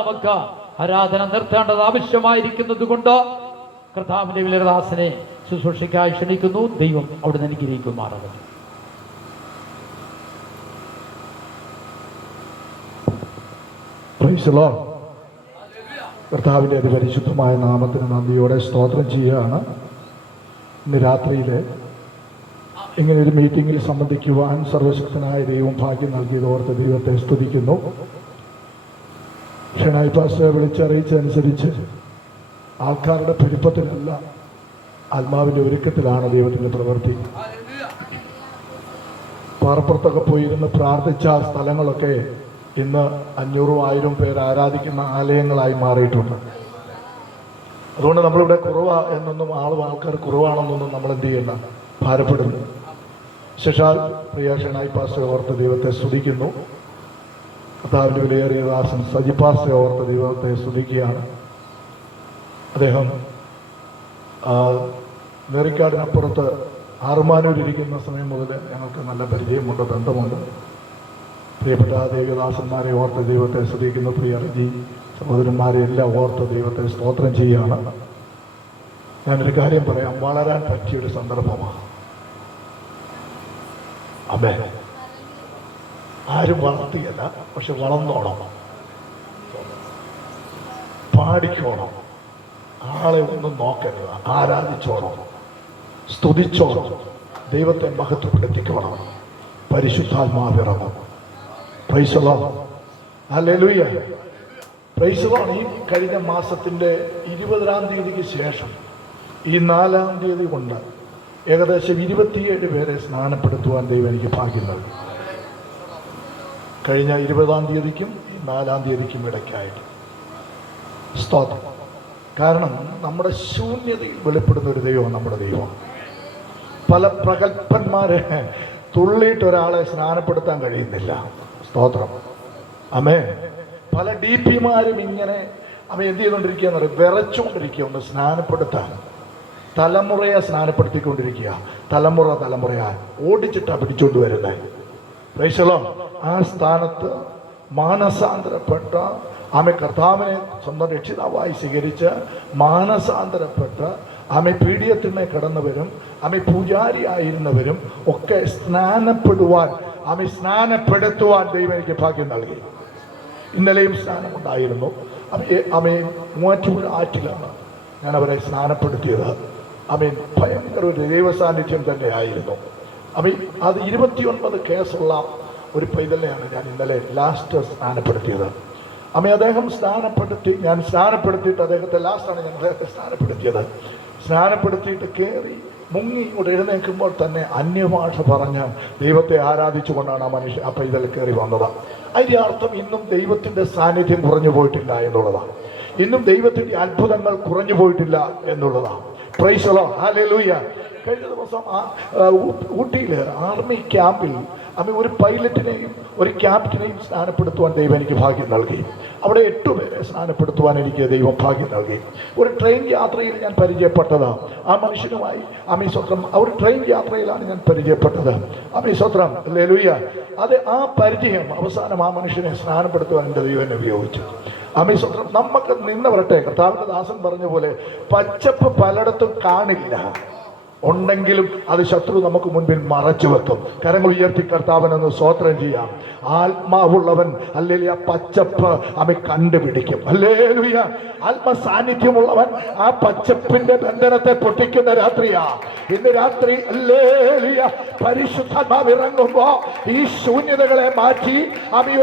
നമുക്ക് ആരാധന നിർത്തേണ്ടത് ആവശ്യമായിരിക്കുന്നത് കൊണ്ട് കർത്താവിന്റെ വിലദാസനെ ശുശ്രൂഷയ്ക്കായി ക്ഷണിക്കുന്നു. ദൈവം അവിടുന്ന് അനുഗ്രഹിക്കുമാറാകട്ടെ. Price the Lord. കർത്താവിൻ്റെ അതിപരിശുദ്ധമായ നാമത്തിന് നന്ദിയോടെ സ്തോത്രം ചെയ്യുകയാണ്. ഇന്ന് രാത്രിയിൽ ഇങ്ങനെ ഒരു മീറ്റിങ്ങിൽ സംബന്ധിക്കുവാൻ സർവശക്തനായ ദൈവം ഭാഗ്യം നൽകിയതോർത്ത് ദൈവത്തെ സ്തുതിക്കുന്നു. ഷെനായി പാസ്റ്ററെ വിളിച്ചറിയിച്ചതനുസരിച്ച് ആൾക്കാരുടെ പെരുപ്പത്തിലല്ല, ആത്മാവിൻ്റെ ഒരുക്കത്തിലാണ് ദൈവത്തിൻ്റെ പ്രവൃത്തി. പാറപ്പുറത്തൊക്കെ പോയിരുന്ന് പ്രാർത്ഥിച്ച സ്ഥലങ്ങളൊക്കെ ഇന്ന് 500-1000 പേര് ആരാധിക്കുന്ന ആലയങ്ങളായി മാറിയിട്ടുണ്ട്. അതുകൊണ്ട് നമ്മളിവിടെ കുറവാ എന്നൊന്നും ആൾക്കാർ കുറവാണെന്നൊന്നും നമ്മൾ എന്ത് ചെയ്യണ്ട, ഭാരപ്പെടുന്നു. ശേഷാൽ പ്രിയ ഷെനായി പാസ്റ്ററെ ഓർത്ത് ദൈവത്തെ സ്തുതിക്കുന്നു. കർത്താവിൻ്റെ വിലയേറിയ ദാസൻ സജി പാസ്റ്ററെ ഓർത്ത് ദൈവത്തെ സ്തുതിക്കുകയാണ്. അദ്ദേഹം നെറിക്കാടിനപ്പുറത്ത് ആറുമാനൂരിരിക്കുന്ന സമയം മുതൽ ഞങ്ങൾക്ക് നല്ല പരിചയമുണ്ട്, ബന്ധമുണ്ട്. പ്രിയപ്പെട്ട ദേവദാസന്മാരെ ഓർത്ത് ദൈവത്തെ സ്തുതിക്കുന്നു. പ്രിയ റജി സഹോദരന്മാരെ എല്ലാം ഓർത്ത് ദൈവത്തെ സ്തോത്രം ചെയ്യുകയാണ്. ഞാനൊരു കാര്യം പറയാം, വളരാൻ പറ്റിയൊരു സന്ദർഭമാണ്. അമ്മേ, ആരും വളർത്തിയല്ല, പക്ഷെ വളർന്നോണം, പാടിക്കോണം, ആളെ ഒന്നും നോക്കരുത്, ആരാധിച്ചോണം, സ്തുതിച്ചോണം, ദൈവത്തെ മഹത്വപ്പെടുത്തിക്കോണം. പരിശുദ്ധാത്മാവിറങ്ങും. Praise the lord. ഹല്ലേലൂയ. Praise the lord. ഈ കഴിഞ്ഞ മാസത്തിൻ്റെ 20-ാം തീയതിക്ക് ശേഷം ഈ 4-ാം തീയതി കൊണ്ട് ഏകദേശം 27 പേരെ സ്നാനപ്പെടുത്തുവാൻ ദൈവം എനിക്ക് ഭാഗ്യം നൽകി. കഴിഞ്ഞ 20-ാം തീയതിക്കും 4-ാം തീയതിക്കും ഇടയ്ക്കായിട്ട്. സ്തോത്രം. കാരണം നമ്മുടെ ശൂന്യതയിൽ വെളിപ്പെടുന്ന ഒരു ദൈവം നമ്മുടെ ദൈവം. പല പ്രഗത്ഭന്മാരെ തുള്ളിയിട്ട് ഒരാളെ സ്നാനപ്പെടുത്താൻ കഴിയുന്നില്ല. സ്തോത്രം. ആമേൻ. പല DP-മാരും ഇങ്ങനെ എന്ത് ചെയ്തുകൊണ്ടിരിക്കുകയെന്ന് പറയും, വിറച്ചുകൊണ്ടിരിക്കുക ഒന്ന് സ്നാനപ്പെടുത്താൻ. തലമുറയെ സ്നാനപ്പെടുത്തിക്കൊണ്ടിരിക്കുക. തലമുറയായി ഓടിച്ചിട്ടാണ് പിടിച്ചുകൊണ്ട് വരുന്നത്. Price the Lord. ആ സ്ഥാനത്ത് മാനസാന്തരപ്പെട്ട കർത്താവിനെ സ്വന്തം രക്ഷിതാവായി സ്വീകരിച്ച് മാനസാന്തരപ്പെട്ട് പീഡിയത്തിന്മേൽ കടന്നവരും പൂജാരി ആയിരുന്നവരും ഒക്കെ സ്നാനപ്പെടുത്തുവാൻ ദൈവം എനിക്ക് ഭാഗ്യം നൽകി. ഇന്നലെയും സ്നാനമുണ്ടായിരുന്നു. മൂവാറ്റുപുഴ ആറ്റിലാണ് ഞാൻ അവരെ സ്നാനപ്പെടുത്തിയത്. ഭയങ്കര ഒരു ദൈവ സാന്നിധ്യം തന്നെയായിരുന്നു. അത് 29 കേസുള്ള ഒരു പൈതലിനെയാണ് ഞാൻ ഇന്നലെ ലാസ്റ്റ് സ്നാനപ്പെടുത്തിയത്. അദ്ദേഹം ഞാൻ സ്നാനപ്പെടുത്തിയിട്ട് അദ്ദേഹത്തെ ലാസ്റ്റാണ് ഞാൻ അദ്ദേഹത്തെ സ്നാനപ്പെടുത്തിയത്. സ്നാനപ്പെടുത്തിയിട്ട് കയറി മുങ്ങി ഇങ്ങോട്ട് എഴുന്നേൽക്കുമ്പോൾ തന്നെ അന്യഭാഷ പറഞ്ഞ് ദൈവത്തെ ആരാധിച്ചുകൊണ്ടാണ് ആ പൈതൽ കയറി വന്നത്. അതിൻ്റെ അർത്ഥം ഇന്നും ദൈവത്തിൻ്റെ സാന്നിധ്യം കുറഞ്ഞു പോയിട്ടില്ല എന്നുള്ളതാണ്. ഇന്നും ദൈവത്തിൻ്റെ അത്ഭുതങ്ങൾ കുറഞ്ഞു പോയിട്ടില്ല എന്നുള്ളതാണ്. Price the lord. ഹല്ലേലൂയ. കഴിഞ്ഞ ദിവസം ഊട്ടിയിൽ ആർമി ക്യാമ്പിൽ ഒരു പൈലറ്റിനെയും ഒരു ക്യാപ്റ്റനെയും സ്നാനപ്പെടുത്തുവാൻ ദൈവം എനിക്ക് ഭാഗ്യം നൽകി. അവിടെ 8 പേരെ സ്നാനപ്പെടുത്തുവാൻ എനിക്ക് ദൈവം ഭാഗ്യം നൽകി. ഒരു ട്രെയിൻ യാത്രയിൽ ഞാൻ പരിചയപ്പെട്ടത് ആ മനുഷ്യനുമായി സ്വത്രം. ഒരു ട്രെയിൻ യാത്രയിലാണ് ഞാൻ പരിചയപ്പെട്ടത്. സ്വത്രം. ഹല്ലേലൂയ. അത് ആ പരിചയം അവസാനം ആ മനുഷ്യനെ സ്നാനപ്പെടുത്തുവാൻ എൻ്റെ ദൈവം എന്നെ ഉപയോഗിച്ചു. സ്വത്രം. നമുക്ക് നിന്ന് വരട്ടെ. കർത്താവിൻ്റെ ദാസൻ പറഞ്ഞ പോലെ പച്ചപ്പ് പലയിടത്തും കാണില്ല, ഉണ്ടെങ്കിലും അത് ശത്രു നമുക്ക് മുൻപിൽ മറച്ചു വെക്കും. കരങ്ങൾ ഉയർത്തി കർത്താവിനൊന്ന് സ്തോത്രം ചെയ്യാം. ആത്മാവുള്ളവൻ ഹല്ലേലൂയ പച്ചപ്പ് കണ്ടുപിടിക്കും. ഹല്ലേലൂയ. ആത്മസാന്നിധ്യമുള്ളവൻ ആ പച്ചപ്പിന്റെ ബന്ധനത്തെ പൊട്ടിക്കുന്ന രാത്രിയാ ഇന്ന് രാത്രി. ഹല്ലേലൂയ. പരിശുദ്ധാത്മാവ് ഇറങ്ങുമ്പോ ഈ ശൂന്യതകളെ മാറ്റി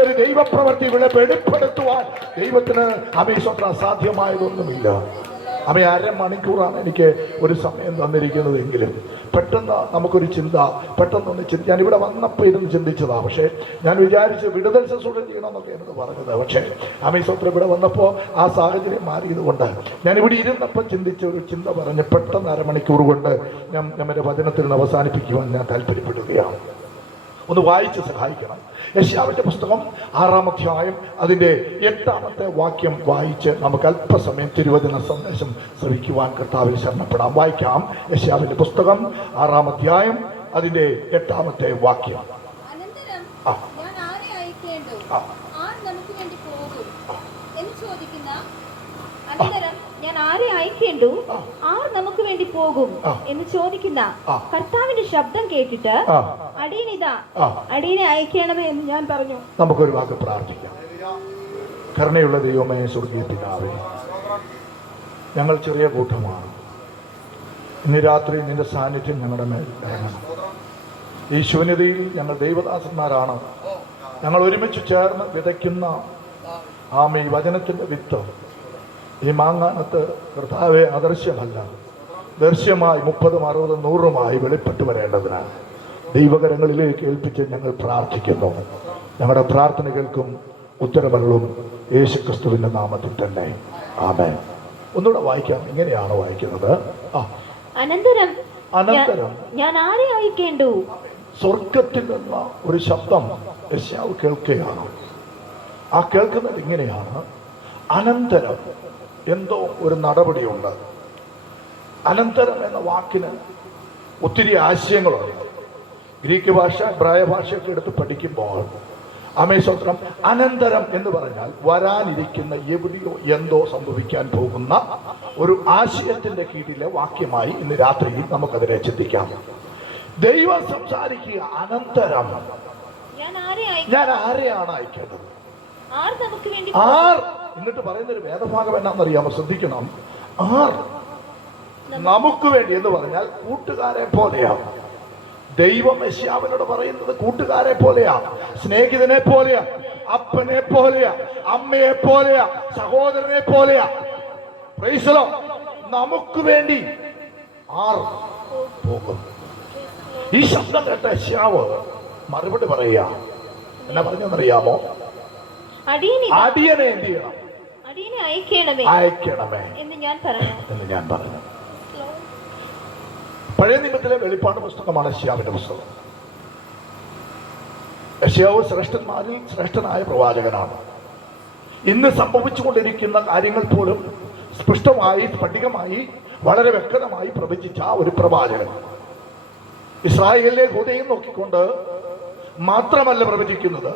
ഒരു ദൈവപ്രവൃത്തി വെളിപ്പെടുത്തുവാൻ ദൈവത്തിന് സ്വന്തം അസാധ്യമായതൊന്നുമില്ല. അരമണിക്കൂറാണ് എനിക്ക് ഒരു സമയം തന്നിരിക്കുന്നതെങ്കിലും പെട്ടെന്ന് നമുക്കൊരു പെട്ടെന്നൊന്ന് ഞാനിവിടെ വന്നപ്പോൾ ഇരുന്ന് ചിന്തിച്ചതാണ്. പക്ഷേ ഞാൻ വിചാരിച്ച് വിടുതൽ ശുശ്രൂഷ ചെയ്യണമെന്നൊക്കെ എന്നോട് പറഞ്ഞത്. പക്ഷേ സ്വത്രം ഇവിടെ വന്നപ്പോൾ ആ സാഹചര്യം മാറിയതുകൊണ്ട് ഞാനിവിടെ ഇരുന്നപ്പോൾ ചിന്തിച്ച ഒരു ചിന്ത പറഞ്ഞ് പെട്ടെന്ന് അരമണിക്കൂർ കൊണ്ട് നമ്മുടെ വചനത്തിൽ അവസാനിപ്പിക്കുവാൻ ഞാൻ താല്പര്യപ്പെടുകയാണ്. ഒന്ന് വായിച്ച് സഹായിക്കണം. യെശയ്യാവിന്റെ പുസ്തകം 6-ാം അധ്യായം അതിൻ്റെ 8-ാമത്തെ വാക്യം വായിച്ച് നമുക്ക് അല്പസമയം തിരുവചന സന്ദേശം ശ്രവിക്കുവാൻ കർത്താവിൽ ശരണപ്പെടാം. വായിക്കാം. യെശയ്യാവിന്റെ പുസ്തകം 6-ാം അധ്യായം അതിൻ്റെ 8-ാമത്തെ വാക്യം. ചോദിക്കുന്ന അനന്തരം ഞാൻ ആരെ അയക്കേണ്ടു, ആർ നമുക്ക് വേണ്ടി പോകും എന്ന് ചോദിക്കുന്ന കർത്താവിന്റെ ശബ്ദം കേട്ടിട്ട് അടിയനിതാ, അടിയനെ അയക്കണമേ എന്ന് ഞാൻ പറഞ്ഞു. നമുക്കൊരു വാക്ക് പ്രാർത്ഥിക്കാം. കരുണയുള്ള ദൈവമേ, സ്വർഗീയ പിതാവേ, ഞങ്ങൾ ചെറിയ കൂട്ടമാണ്. ഇന്ന് രാത്രി നിന്റെ സാന്നിധ്യം ഞങ്ങളുടെ മേൽ ഇറങ്ങണം. ഈ ശൂന്യതയിൽ ഞങ്ങൾ ദൈവദാസന്മാരാണ്. ഞങ്ങൾ ഒരുമിച്ച് ചേർന്ന് വിതയ്ക്കുന്ന ഈ വചനത്തിന്റെ വിത്ത് ഈ മാങ്ങാനത്ത് കർത്താവെ അദൃശ്യമല്ല, ദൃശ്യമായി 30, 60, 100 വെളിപ്പെട്ടു വരേണ്ടതിനാണ് ദൈവകരങ്ങളിലേക്ക് ഏൽപ്പിച്ച് ഞങ്ങൾ പ്രാർത്ഥിക്കുന്നു. ഞങ്ങളുടെ പ്രാർത്ഥനകൾക്കും ഉത്തരവരുളും യേശുക്രിസ്തുവിന്റെ നാമത്തിൽ തന്നെ. ആമേൻ. ഒന്നുകൂടെ വായിക്കാം. ഇങ്ങനെയാണ് വായിക്കുന്നത്. അനന്തരം ഞാൻ ആരെ അയക്കേണ്ടു. സ്വർഗത്തിൽ നിന്ന ഒരു ശബ്ദം യെശയ്യാവ് കേൾക്കുകയാണ്. ആ കേൾക്കുന്നത് ഇങ്ങനെയാണ്: അനന്തരം എന്തോ ഒരു നടപടിയുണ്ട്. അനന്തരം എന്ന വാക്കിന് ഒത്തിരി ആശയങ്ങളുണ്ട്. ഗ്രീക്ക് ഭാഷ, എബ്രായ ഭാഷയൊക്കെ എടുത്ത് പഠിക്കുമ്പോൾ സ്വത്രം അനന്തരം എന്ന് പറഞ്ഞാൽ വരാനിരിക്കുന്ന എവിടെയോ എന്തോ സംഭവിക്കാൻ പോകുന്ന ഒരു ആശയത്തിന്റെ കീഴിലെ വാക്യമായി ഇന്ന് രാത്രിയിൽ നമുക്കതിനെ ചിന്തിക്കാം. ദൈവം സംസാരിക്കുക അനന്തരം ഞാൻ ആരെയാണ് അയക്കേണ്ടത്, ആർ എന്നിട്ട് പറയുന്നൊരു വേദഭാഗം എന്നാണെന്നറിയാമോ? ശ്രദ്ധിക്കണം. ആർ നമുക്ക് വേണ്ടി എന്ന് പറഞ്ഞാൽ കൂട്ടുകാരെ പോലെയാണ്. ദൈവം യെശയ്യാവിനോട് പറയുന്നത് കൂട്ടുകാരെ പോലെയാ, സ്നേഹിതനെ പോലെയാ, അപ്പനെ പോലെയാ, അമ്മയെ പോലെയാ, സഹോദരനെ പോലെയാ. Price the Lord. നമുക്ക് വേണ്ടി ആർ പോകും. ഈ ശബ്ദം കേട്ട യെശയ്യാവ് മറുപടി പറയുക. എന്നാ പറഞ്ഞെന്നറിയാമോ? അടിയനെ എന്ത് ചെയ്യണം? അയക്കണമേ എന്ന് ഞാൻ പറഞ്ഞു. പഴയ നിയമത്തിലെ വെളിപ്പാട് പുസ്തകമാണ് യെശയ്യാവിന്റെ പുസ്തകം. യെശയ്യാവ് ശ്രേഷ്ഠന്മാരിൽ ശ്രേഷ്ഠനായ പ്രവാചകനാണ്. ഇന്ന് സംഭവിച്ചുകൊണ്ടിരിക്കുന്ന കാര്യങ്ങൾ പോലും സ്പഷ്ടമായി, സ്ഫടികമായി, വളരെ വ്യക്തമായി പ്രവചിച്ച ഒരു പ്രവാചകൻ. ഇസ്രായേലിലെ ഹൃദയം നോക്കിക്കൊണ്ട് മാത്രമല്ല പ്രവചിക്കുന്നത്,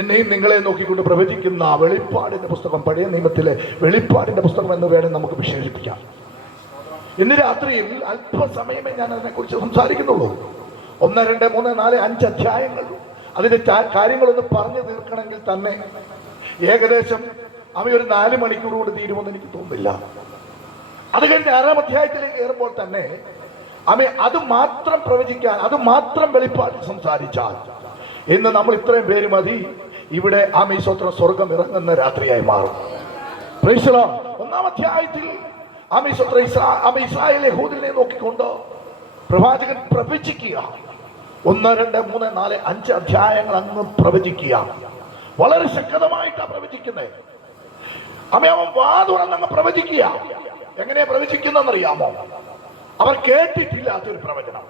എന്നെയും നിങ്ങളെ നോക്കിക്കൊണ്ട് പ്രവചിക്കുന്ന വെളിപ്പാടിന്റെ പുസ്തകം, പഴയ നിയമത്തിലെ വെളിപ്പാടിന്റെ പുസ്തകം എന്ന് വേണം നമുക്ക് വിശേഷിപ്പിക്കാം. ഇന്ന് രാത്രിയിൽ അല്പസമയമേ ഞാൻ അതിനെക്കുറിച്ച് സംസാരിക്കുന്നുള്ളൂ. 1, 2, 3, 4, 5 അധ്യായങ്ങൾ അതിന്റെ കാര്യങ്ങളൊന്ന് പറഞ്ഞു തീർക്കണമെങ്കിൽ തന്നെ ഏകദേശം ഒരു 4 മണിക്കൂർ കൊണ്ട് തീരുമെന്ന് എനിക്ക് തോന്നുന്നില്ല. അത് കഴിഞ്ഞ് 6-ാം അധ്യായത്തിലേക്ക് കയറുമ്പോൾ തന്നെ അത് മാത്രം പ്രവചിക്കാൻ, അത് മാത്രം വെളിപ്പാടിൽ സംസാരിച്ചാൽ ഇന്ന് നമ്മൾ ഇത്രയും പേര് മതി. ഇവിടെ സ്വത്രം സ്വർഗം ഇറങ്ങുന്ന രാത്രിയായി മാറും. Price the Lord. 1-ാം അധ്യായത്തിൽ ഇസ്രായേൽ യഹൂദനെ നോക്കിക്കൊണ്ട് പ്രവാചകൻ പ്രവചിക്കുക. 1, 2, 3, 4, 5 അധ്യായങ്ങൾ അങ്ങ് പ്രവചിക്കുക. വളരെ ശക്തമായിട്ടാണ് പ്രവചിക്കുന്നത്. അവൻ വാ തുറന്നങ്ങ് പ്രവചിക്കുക. എങ്ങനെയാ പ്രവചിക്കുന്നറിയാമോ? അവർ കേട്ടിട്ടില്ലാത്തൊരു പ്രവചനം,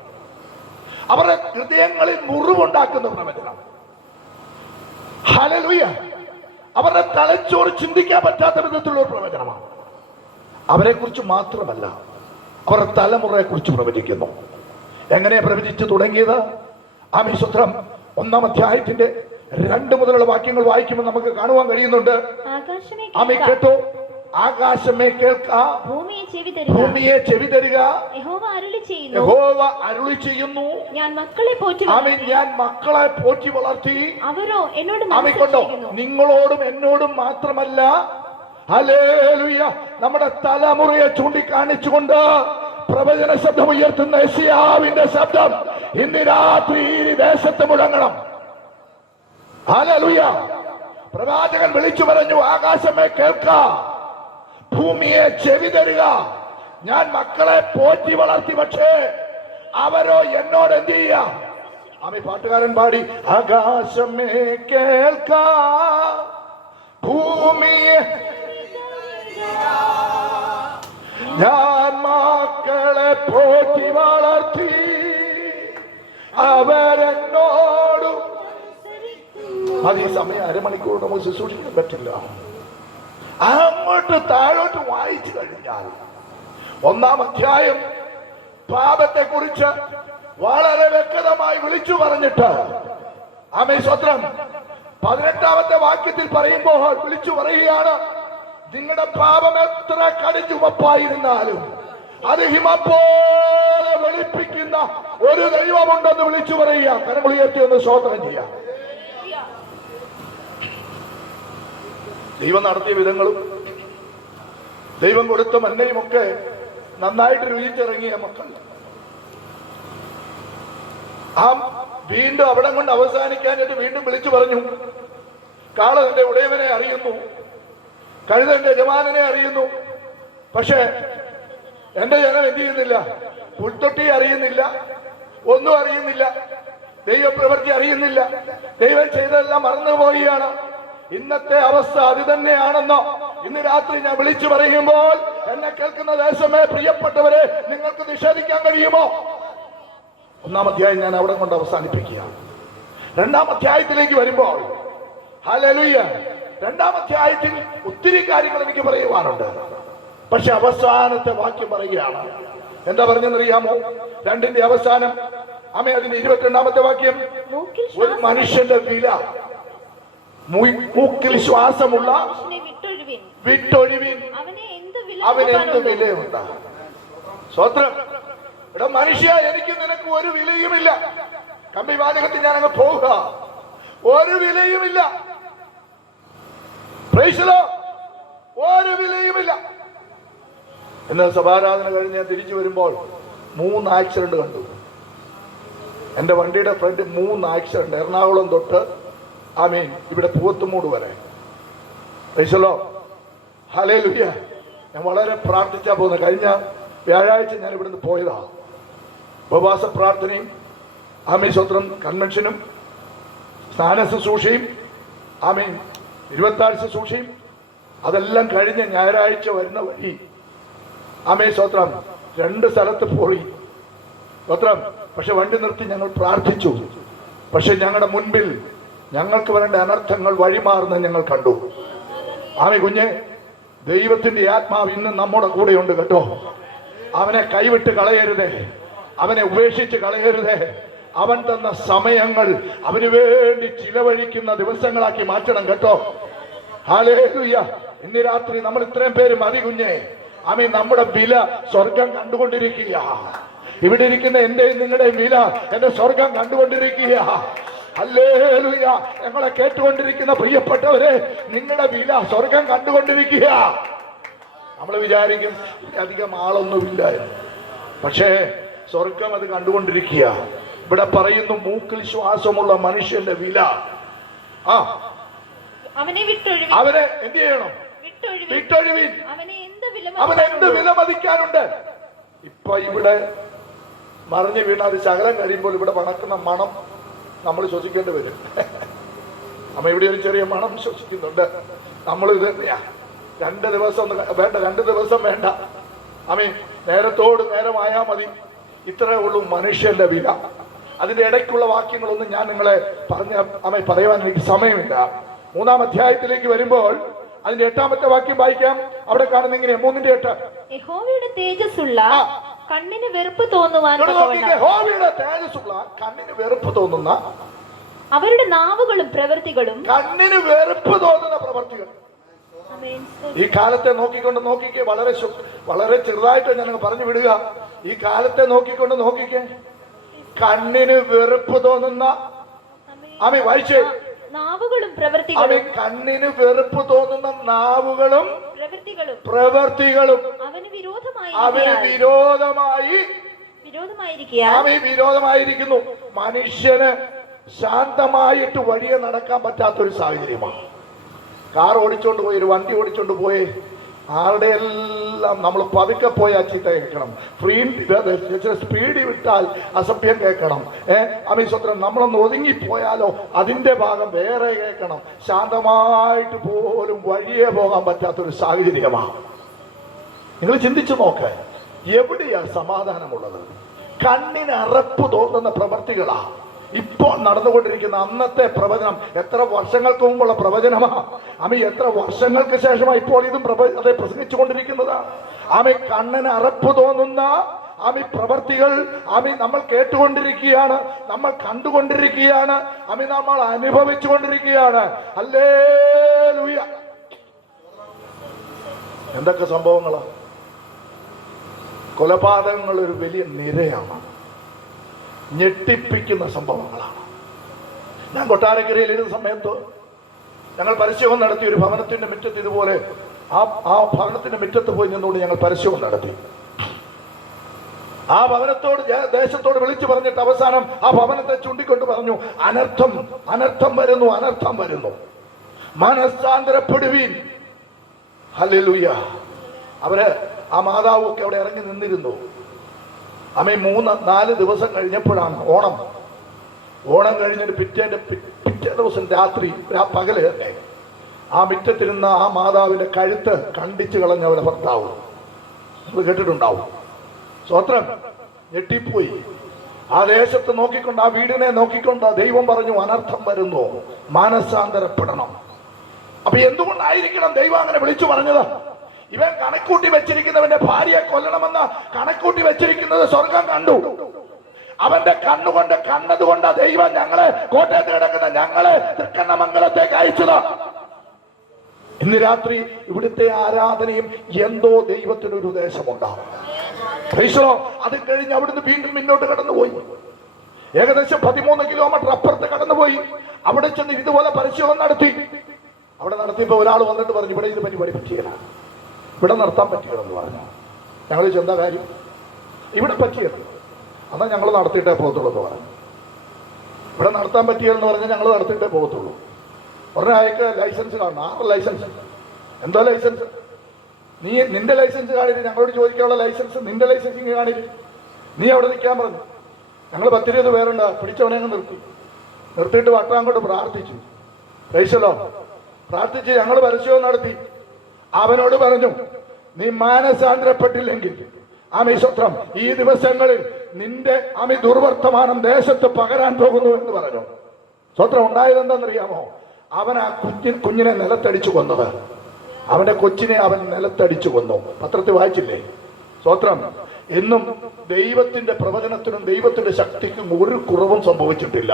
അവരുടെ ഹൃദയങ്ങളിൽ മുറിവുണ്ടാക്കുന്ന പ്രവചനം. ഹല്ലേലൂയ. അവരുടെ തലച്ചോറ് ചിന്തിക്കാൻ പറ്റാത്ത വിധത്തിലുള്ള ഒരു പ്രവചനമാണ്. അവരെ കുറിച്ച് മാത്രമല്ല, അവരുടെ തലമുറയെ കുറിച്ച് പ്രവചിക്കുന്നു. എങ്ങനെയാ പ്രവചിച്ചു തുടങ്ങിയത്? സ്വത്രം 1-ാം അധ്യായത്തിന്റെ 2 മുതലുള്ള വാക്യങ്ങൾ വായിക്കുമ്പോൾ നമുക്ക് കാണുവാൻ കഴിയുന്നുണ്ട്. കേട്ടോ, ആകാശമേ കേൾക്ക, ഭൂമിയെ ചെവി തരിക, യഹോവ അരുളി ചെയ്യുന്നു, ഞാൻ മക്കളെ പോറ്റി വളർത്തി, അവരോ എന്നോട് നിങ്ങളോടും എന്നോടും മാത്രമല്ല, ഹല്ലേലൂയ, നമ്മുടെ തലമുറയെ ചൂണ്ടിക്കാണിച്ചുകൊണ്ട് പ്രവചന ശബ്ദം ഉയർത്തുന്ന യെശയ്യാവിന്റെ ശബ്ദം ഇന്ന് രാത്രി ഈ ദേശത്ത് മുഴങ്ങണം. ഹല്ലേലൂയ. പ്രവാചകൻ വിളിച്ചു പറഞ്ഞു, ആകാശമേ കേൾക്ക, ഭൂമിയെ ചെവി തരിക, ഞാൻ മക്കളെ പോറ്റി വളർത്തി, പക്ഷേ അവരോ എന്നോട് എന്ത് ചെയ്യാം? പാട്ടുകാരൻ പാടി, ആകാശമേ കേൾക്ക, ഭൂമിയെ ഞാൻ മക്കളെ പോറ്റി വളർത്തി, അവരെന്നോടും. അത് ഈ സമയം 1/2 മണിക്കൂർ നമുക്ക് ശുശ്രൂഷിക്കാൻ പറ്റില്ല. അങ്ങോട്ട് താഴോട്ട് വായിച്ചു കഴിഞ്ഞാൽ 1-ാം അധ്യായം പാപത്തെ കുറിച്ച് വളരെ വ്യക്തമായി വിളിച്ചു പറഞ്ഞിട്ട് സ്വത്രം 18-ാമത്തെ വാക്യത്തിൽ പറയുമ്പോൾ വിളിച്ചു പറയുകയാണ്, നിങ്ങളുടെ പാപം എത്ര കടുചുമപ്പായിരുന്നാലും അത് ഹിമം പോലെ വെളുപ്പിക്കുന്ന ഒരു ദൈവമുണ്ടെന്ന് വിളിച്ചു പറയുക. കരങ്ങൾ ഉയർത്തി ഒന്ന് സ്തോത്രം ചെയ്യാം. ദൈവം നടത്തിയ വിധങ്ങളും ദൈവം കൊടുത്ത മന്നയും ഒക്കെ നന്നായിട്ട് രുചിച്ചിറങ്ങിയ മക്കൾ ആ വീണ്ടും അവിടെ കൊണ്ട് അവസാനിക്കാനായിട്ട് വീണ്ടും വിളിച്ചു പറഞ്ഞു, കാള തന്റെ ഉടയവനെ അറിയുന്നു, കഴുത എന്റെ യജമാനനെ അറിയുന്നു, പക്ഷെ എന്റെ ജനം എന്ത് ചെയ്യുന്നില്ല? പുൽത്തൊട്ടി അറിയുന്നില്ല, ഒന്നും അറിയുന്നില്ല, ദൈവപ്രവൃത്തി അറിയുന്നില്ല, ദൈവം ചെയ്തതെല്ലാം മറന്നുപോവുകയാണ്. ഇന്നത്തെ അവസ്ഥ അത് തന്നെയാണെന്നോ ഇന്ന് രാത്രി ഞാൻ വിളിച്ചു പറയുമ്പോൾ എന്നെ കേൾക്കുന്ന ദേശമേ, പ്രിയപ്പെട്ടവരെ, നിങ്ങൾക്ക് നിഷേധിക്കാൻ കഴിയുമോ? ഒന്നാം അധ്യായം ഞാൻ അവിടെ കൊണ്ട് അവസാനിപ്പിക്കുക. രണ്ടാം അധ്യായത്തിലേക്ക് വരുമ്പോൾ ഹല്ലേലൂയ, രണ്ടാം അധ്യായത്തിൽ ഒത്തിരി കാര്യങ്ങൾ എനിക്ക് പറയുവാനുണ്ട്. പക്ഷെ അവസാനത്തെ വാക്യം പറയുകയാണ്. എന്താ പറഞ്ഞെന്നറിയാമോ? രണ്ടിന്റെ അവസാനം അതിന്റെ 22-ാമത്തെ വാക്യം, ഒരു മനുഷ്യന്റെ വില മൂക്കിൽ ശ്വാസമുള്ള വിട്ടൊഴിവിൻ അവന് എന്ത് വിലയുണ്ട്? സ്വത്രം. ഇവിടെ മനുഷ്യ, എനിക്ക് നിനക്ക് ഒരു വിലയുമില്ല. കമ്പി വാചകത്തിൽ ഞാൻ അങ്ങ് പോവുക, ഒരു വിലയുമില്ല. ഒരു വിലയുമില്ല. എന്നാൽ സഭാരാധന കഴിഞ്ഞ് ഞാൻ തിരിച്ചു വരുമ്പോൾ 3 ആക്സിഡന്റ് കണ്ടു. എന്റെ വണ്ടിയുടെ ഫ്രണ്ട് 3 ആക്സിഡന്റ്, എറണാകുളം തൊട്ട് ഇവിടെ പൂവത്തുമൂട് വരെ. ഹല്ലേലൂയ. ഞാൻ വളരെ പ്രാർത്ഥിച്ചാ പോകുന്നത്. കഴിഞ്ഞ വ്യാഴാഴ്ച ഞാൻ ഇവിടുന്ന് പോയതാ. ഉപവാസ പ്രാർത്ഥനയും സ്വത്രം കൺവെൻഷനും സ്നാന ശുശ്രൂഷയും 24 ശുശ്രൂഷയും അതെല്ലാം കഴിഞ്ഞ് ഞായറാഴ്ച വരുന്ന വഴി സ്വത്രം 2 സ്ഥലത്ത് പോയി സ്വത്രം. പക്ഷെ വണ്ടി നിർത്തി ഞങ്ങൾ പ്രാർത്ഥിച്ചു. പക്ഷെ ഞങ്ങളുടെ മുൻപിൽ ഞങ്ങൾക്ക് വരേണ്ട അനർത്ഥങ്ങൾ വഴിമാറുന്ന ഞങ്ങൾ കണ്ടു. കുഞ്ഞെ, ദൈവത്തിന്റെ ആത്മാവ് ഇന്ന് നമ്മുടെ കൂടെയുണ്ട് കേട്ടോ. അവനെ കൈവിട്ട് കളയരുതേ, അവനെ ഉപേക്ഷിച്ച് കളയരുതേ. അവൻ തന്ന സമയങ്ങൾ അവന് വേണ്ടി ചിലവഴിക്കുന്ന ദിവസങ്ങളാക്കി മാറ്റണം കേട്ടോ. ഹല്ലേലൂയ. ഇന്ന് രാത്രി നമ്മൾ ഇത്രയും പേര് മതി കുഞ്ഞെ. നമ്മുടെ വില സ്വർഗം കണ്ടുകൊണ്ടിരിക്കുക. ഇവിടെ ഇരിക്കുന്ന എന്റെ നിങ്ങളുടെ വില എന്റെ സ്വർഗം കണ്ടുകൊണ്ടിരിക്കുക. ഹല്ലേലൂയ. ഞങ്ങളെ കേട്ടുകൊണ്ടിരിക്കുന്ന പ്രിയപ്പെട്ടവരെ, നിങ്ങളുടെ വില സ്വർഗം കണ്ടുകൊണ്ടിരിക്കുക. നമ്മൾ വിചാരിക്കും അധികം ആളൊന്നുമില്ല എന്ന്, പക്ഷേ സ്വർഗം അത് കണ്ടുകൊണ്ടിരിക്കുക. ഇവിടെ പറയുന്നു, മൂക്കിൽ ശ്വാസമുള്ള മനുഷ്യന്റെ വില അവനെ എന്ത് ചെയ്യണം? വിട്ടൊഴിവിൻ. അവൻ എന്ത് വില മതിക്കാനുണ്ട്? ഇപ്പൊ ഇവിടെ മറിഞ്ഞു വീണ ഒരു ശകലം കഴിയുമ്പോൾ ഇവിടെ വണക്കുന്ന മണം നമ്മൾ ശ്വസിക്കേണ്ടി വരും. ഇവിടെ ഒരു ചെറിയ മണം ശ്വസിക്കുന്നുണ്ട്. നമ്മൾ ഇത് തന്നെയാ. 2 ദിവസം വേണ്ട, 2 ദിവസം വേണ്ട. നേരത്തോട് നേരമായാ മതി. ഇത്രേ ഉള്ളൂ മനുഷ്യന്റെ വില. അതിന്റെ ഇടയ്ക്കുള്ള വാക്യങ്ങളൊന്നും ഞാൻ നിങ്ങളെ പറയുവാൻ എനിക്ക് സമയമില്ല. 3-ാം അധ്യായത്തിലേക്ക് വരുമ്പോൾ അതിന്റെ 8-ാമത്തെ വാക്യം വായിക്കാം. അവിടെ കാണുന്ന ഇങ്ങനെ 3:8, യഹോവയുടെ തേജസ്സുള്ള കണ്ണിന് വെറുപ്പ് തോന്നുവാൻ യഹോവയുടെ തേജസ്സുള്ള കണ്ണിന് വെറുപ്പ് തോന്നുന്ന അവരുടെ നാവുകളും പ്രവൃത്തികളും, കണ്ണിന് വെറുപ്പ് തോന്നുന്ന പ്രവൃത്തികൾ. ഈ കാലത്തെ നോക്കിക്കേ, വളരെ ചെറുതായിട്ട് ഞാൻ പറഞ്ഞു വിടുക. ഈ കാലത്തെ നോക്കിക്കേ, കണ്ണിന് വെറുപ്പ് തോന്നുന്ന വായിച്ചേ, നാവുകളും പ്രവൃത്തികളും, കണ്ണിന് വെറുപ്പ് തോന്നുന്ന നാവുകളും പ്രവൃത്തികളും അവന് വിരോധമായിരിക്കുന്നു. മനുഷ്യന് ശാന്തമായിട്ട് വഴിയെ നടക്കാൻ പറ്റാത്തൊരു സാഹചര്യമാണ്. കാർ ഓടിച്ചോണ്ട് പോയി, ഒരു വണ്ടി ഓടിച്ചോണ്ട് പോയി, ആരുടെ എല്ലാം നമ്മൾ പതുക്കെ പോയി ചീത്ത കേൾക്കണം. സ്പീഡിൽ വിട്ടാൽ അസഭ്യം കേൾക്കണം. സ്വത്രം നമ്മളൊന്ന് ഒതുങ്ങിപ്പോയാലോ അതിന്റെ ഭാഗം വേറെ കേൾക്കണം. ശാന്തമായിട്ട് പോലും വഴിയെ പോകാൻ പറ്റാത്തൊരു സാഹചര്യമാണ്. നിങ്ങൾ ചിന്തിച്ചു നോക്ക്, എവിടെയാ സമാധാനമുള്ളത്? കണ്ണിന് അറപ്പ് തോന്നുന്ന പ്രവർത്തികളാ ഇപ്പോൾ നടന്നുകൊണ്ടിരിക്കുന്ന. അന്നത്തെ പ്രവചനം എത്ര വർഷങ്ങൾക്ക് മുമ്പുള്ള പ്രവചനമാണ്. എത്ര വർഷങ്ങൾക്ക് ശേഷമാണ് ഇപ്പോൾ ഇതും അതെ പ്രസംഗിച്ചു കൊണ്ടിരിക്കുന്നതാണ്. കണ്ണിന് അറപ്പ് തോന്നുന്ന പ്രവർത്തികൾ നമ്മൾ കേട്ടുകൊണ്ടിരിക്കുകയാണ്, നമ്മൾ കണ്ടുകൊണ്ടിരിക്കുകയാണ്, നമ്മൾ അനുഭവിച്ചു കൊണ്ടിരിക്കുകയാണ്. ഹല്ലേലൂയ. എന്തൊക്കെ സംഭവങ്ങളാണ്? കൊലപാതകങ്ങൾ ഒരു വലിയ നിരയാണ്, ഞെട്ടിപ്പിക്കുന്ന സംഭവങ്ങളാണ്. ഞാൻ കൊട്ടാരക്കരയിൽ ഇരുന്ന സമയത്ത് ഞങ്ങൾ പരസ്യവും നടത്തി. ഒരു ഭവനത്തിന്റെ മുറ്റത്ത് ഇതുപോലെ ആ ഭവനത്തിന്റെ മുറ്റത്ത് പോയി നിന്നുകൊണ്ട് ഞങ്ങൾ പരസ്യവും നടത്തി. ആ ഭവനത്തോട് ദേശത്തോട് വിളിച്ചു പറഞ്ഞിട്ട് അവസാനം ആ ഭവനത്തെ ചൂണ്ടിക്കൊണ്ട് പറഞ്ഞു, അനർത്ഥം അനർത്ഥം വരുന്നു, അനർത്ഥം വരുന്നു, മനസ്സാന്തരപ്പെടുവീൻ. ഹല്ലേലൂയ. അവര് ആ മാതാവും ഒക്കെ അവിടെ ഇറങ്ങി നിന്നിരുന്നു. അമ്മ 3-4 ദിവസം കഴിഞ്ഞപ്പോഴാണ് ഓണം കഴിഞ്ഞിട്ട് പിറ്റേ ദിവസം രാത്രി പകല് തന്നെ ആ മുറ്റത്തിരുന്ന ആ മാതാവിന്റെ കഴുത്ത് കണ്ടിച്ചു കളഞ്ഞവരെ ഭർത്താവ്. നിങ്ങൾ കേട്ടിട്ടുണ്ടാവും. സ്വത്രം ഞെട്ടിപ്പോയി. ആ ദേശത്ത് നോക്കിക്കൊണ്ട്, ആ വീടിനെ നോക്കിക്കൊണ്ട് ദൈവം പറഞ്ഞു, അനർത്ഥം വരുന്നു, മാനസാന്തരപ്പെടണം. അപ്പൊ എന്തുകൊണ്ടായിരിക്കണം ദൈവം അങ്ങനെ വിളിച്ചു പറഞ്ഞത്? ഇവൻ കണക്കൂട്ടി വെച്ചിരിക്കുന്നവന്റെ ഭാര്യയെ കൊല്ലണമെന്ന് കണക്കൂട്ടി വെച്ചിരിക്കുന്നത് സ്വർഗം കണ്ടു. അവന്റെ കണ്ണുകൊണ്ട് കണ്ടതുകൊണ്ട് ദൈവം ഞങ്ങളെ, കോട്ടയത്ത് കിടക്കുന്ന ഞങ്ങളെ തൃക്കണ്ണമംഗലത്തേക്ക് അയച്ചത്. ഇന്ന് രാത്രി ഇവിടുത്തെ ആരാധനയും എന്തോ ദൈവത്തിനൊരു ഉദ്ദേശമുണ്ടാവും. അത് കഴിഞ്ഞ് അവിടുന്ന് വീണ്ടും മുന്നോട്ട് കടന്നുപോയി. ഏകദേശം 13 കിലോമീറ്റർ അപ്പുറത്ത് കടന്നുപോയി. അവിടെ ചെന്ന് ഇതുപോലെ പരസ്യവും നടത്തി. അവിടെ നടത്തിയപ്പോ ഒരാൾ വന്നിട്ട് പറഞ്ഞു, ഇവിടെ ഇത് പരിപാടി പറ്റിയില്ല, ഇവിടെ നടത്താൻ പറ്റില്ലെന്ന് പറഞ്ഞു. ഞങ്ങൾ എന്താ കാര്യം? ഇവിടെ പറ്റിയത് എന്നാൽ ഞങ്ങൾ നടത്തിയിട്ടേ പോകത്തുള്ളൂ എന്ന് പറഞ്ഞു. ഇവിടെ നടത്താൻ പറ്റിയെന്ന് പറഞ്ഞാൽ ഞങ്ങൾ നടത്തിയിട്ടേ പോകത്തുള്ളൂ. ഉടനെ അയക്ക് ലൈസൻസ് കാണണം. 6 ലൈസൻസ്. എന്തോ ലൈസൻസ്? നിന്റെ ലൈസൻസ് കാണില്ല, ഞങ്ങളോട് ചോദിക്കാനുള്ള ലൈസൻസ് നിന്റെ ലൈസൻസിങ് കാണില്ല. നീ അവിടെ നിൽക്കാൻ പറഞ്ഞു. ഞങ്ങൾ 10-20 പേരുണ്ട്. പിടിച്ചവനെ അങ്ങ് നിർത്തിയിട്ട് വട്ടാങ്കോട്ട് പ്രാർത്ഥിച്ചു. പൈസലോ പ്രാർത്ഥിച്ച് ഞങ്ങൾ പരസ്യവും നടത്തി. അവനോട് പറഞ്ഞു, നീ മാനസാന്തരപ്പെട്ടില്ലെങ്കിൽ സ്വത്രം ഈ ദിവസങ്ങളിൽ നിന്റെ ദുർവർത്തമാനം ദേശത്ത് പകരാൻ പോകുന്നു എന്ന് പറഞ്ഞു. സ്വത്രം ഉണ്ടായത് എന്താണെന്നറിയാമോ? അവൻ ആ കുഞ്ഞിനെ നിലത്തടിച്ചു കൊന്നത്. അവന്റെ കൊച്ചിനെ അവൻ നിലത്തടിച്ചു കൊന്നു. പത്രത്തിൽ വായിച്ചില്ലേ? സ്വത്രം എന്നും ദൈവത്തിന്റെ പ്രവചനത്തിനും ദൈവത്തിന്റെ ശക്തിക്കും ഒരു കുറവും സംഭവിച്ചിട്ടില്ല.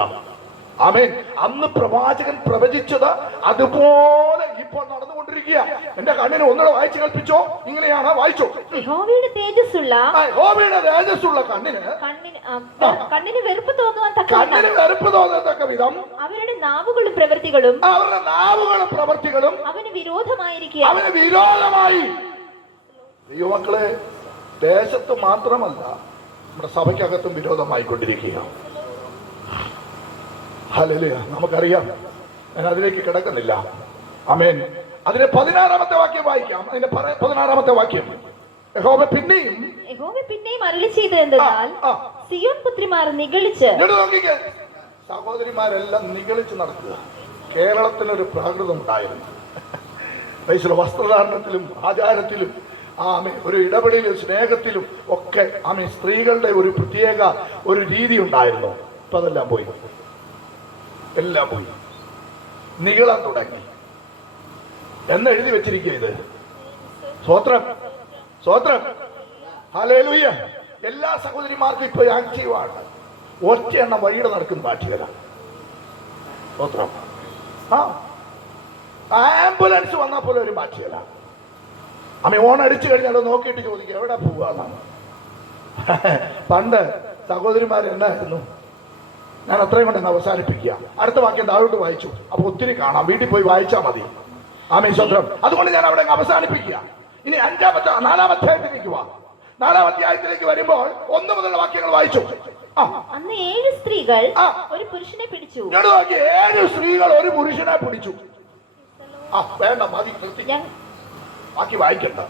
ആമേൻ. അന്ന് പ്രവാചകൻ പ്രവചിച്ചത് അതുപോലെ ഇപ്പോൾ നടന്നുകൊണ്ടിരിക്കുക. എന്റെ കണ്ണിന് ഒന്നുകൂടെ വായിച്ചു കേൾപ്പിച്ചോ. ഇങ്ങനെയാണ്, വായിച്ചോ. യഹോവയുടെ തേജസ്സുള്ള കണ്ണിന് വെറുപ്പ് തോന്നുവാൻ തക്ക വിധം അവരുടെ നാവുകളും പ്രവൃത്തികളും അവന് വിരോധമായിരിക്കുക. അവന് വിരോധമായി. ദൈവമക്കളെ, ദേശത്ത് മാത്രമല്ല നമ്മുടെ സഭയ്ക്കകത്തും വിരോധമായിക്കൊണ്ടിരിക്കുക. ഹല്ലേലൂയ. നമുക്കറിയാം. ഞാൻ അതിലേക്ക് കിടക്കുന്നില്ല. ആമേൻ. അതിന്റെ 16-ാമത്തെ വാക്യം വായിക്കാം. അതിന്റെ 16-ാമത്തെ വാക്യം, യഹോവ പിന്നെയും അരുളി ചെയ്തതെന്നാൽ സിയോൻ പുത്രിമാർ നിഗളിച്ച്. സഹോദരിമാരെല്ലാം നിഗളിച്ച് നടക്കുക. കേരളത്തിനൊരു പ്രാകൃതം ഉണ്ടായിരുന്നു. വസ്ത്രധാരണത്തിലും ആചാരത്തിലും ഒരു ഇടപെടലിലും സ്നേഹത്തിലും ഒക്കെ സ്ത്രീകളുടെ ഒരു പ്രത്യേക ഒരു രീതി ഉണ്ടായിരുന്നു. ഇപ്പൊ അതെല്ലാം പോയി, എല്ലാം പോയി, നിഗളാൻ തുടങ്ങി എന്ന് എഴുതി വെച്ചിരിക്കുക. ഇത് സ്വത്രം സ്വത്രം. ഹല്ലേലൂയ. എല്ലാ സഹോദരിമാർക്കും ഇപ്പൊ ആക്റ്റീവാണ്. ഒറ്റ എണ്ണം വഴിയുടെ നടക്കുന്ന പാഠ്യകല. സ്വത്രം. ആംബുലൻസ് വന്നാൽ പോലെ ഒരു പാഠ്യകല. ഓണടിച്ചു കഴിഞ്ഞാൽ നോക്കിയിട്ട് ചോദിക്കുക എവിടെ പോവാന്നാണ്. പണ്ട് സഹോദരിമാർ എന്നായിരുന്നു? ഞാൻ അത്രയും കൊണ്ട് അവസാനിപ്പിക്കുക. അടുത്ത വാക്യം താഴോട്ട് വായിച്ചു. അപ്പൊ ഒത്തിരി കാണാം, വീട്ടിൽ പോയി വായിച്ചാൽ മതി. ആമേൻ. സ്വത്രം. അതുകൊണ്ട് ഞാൻ അവിടെ അവസാനിപ്പിക്കുക. ഇനി 4-ാം അധ്യായത്തിലേക്ക് വാ. 4-ാം അധ്യായത്തിലേക്ക് വരുമ്പോൾ 1 മുതലുള്ള വാക്യങ്ങൾ വായിച്ചു. അന്ന് 7 സ്ത്രീകൾ ഒരു പുരുഷനെ പിടിച്ചു. 7 സ്ത്രീകൾ ഒരു പുരുഷനെ പിടിച്ചു. വേണ്ട, മതി, ബാക്കി വായിക്കണ്ട.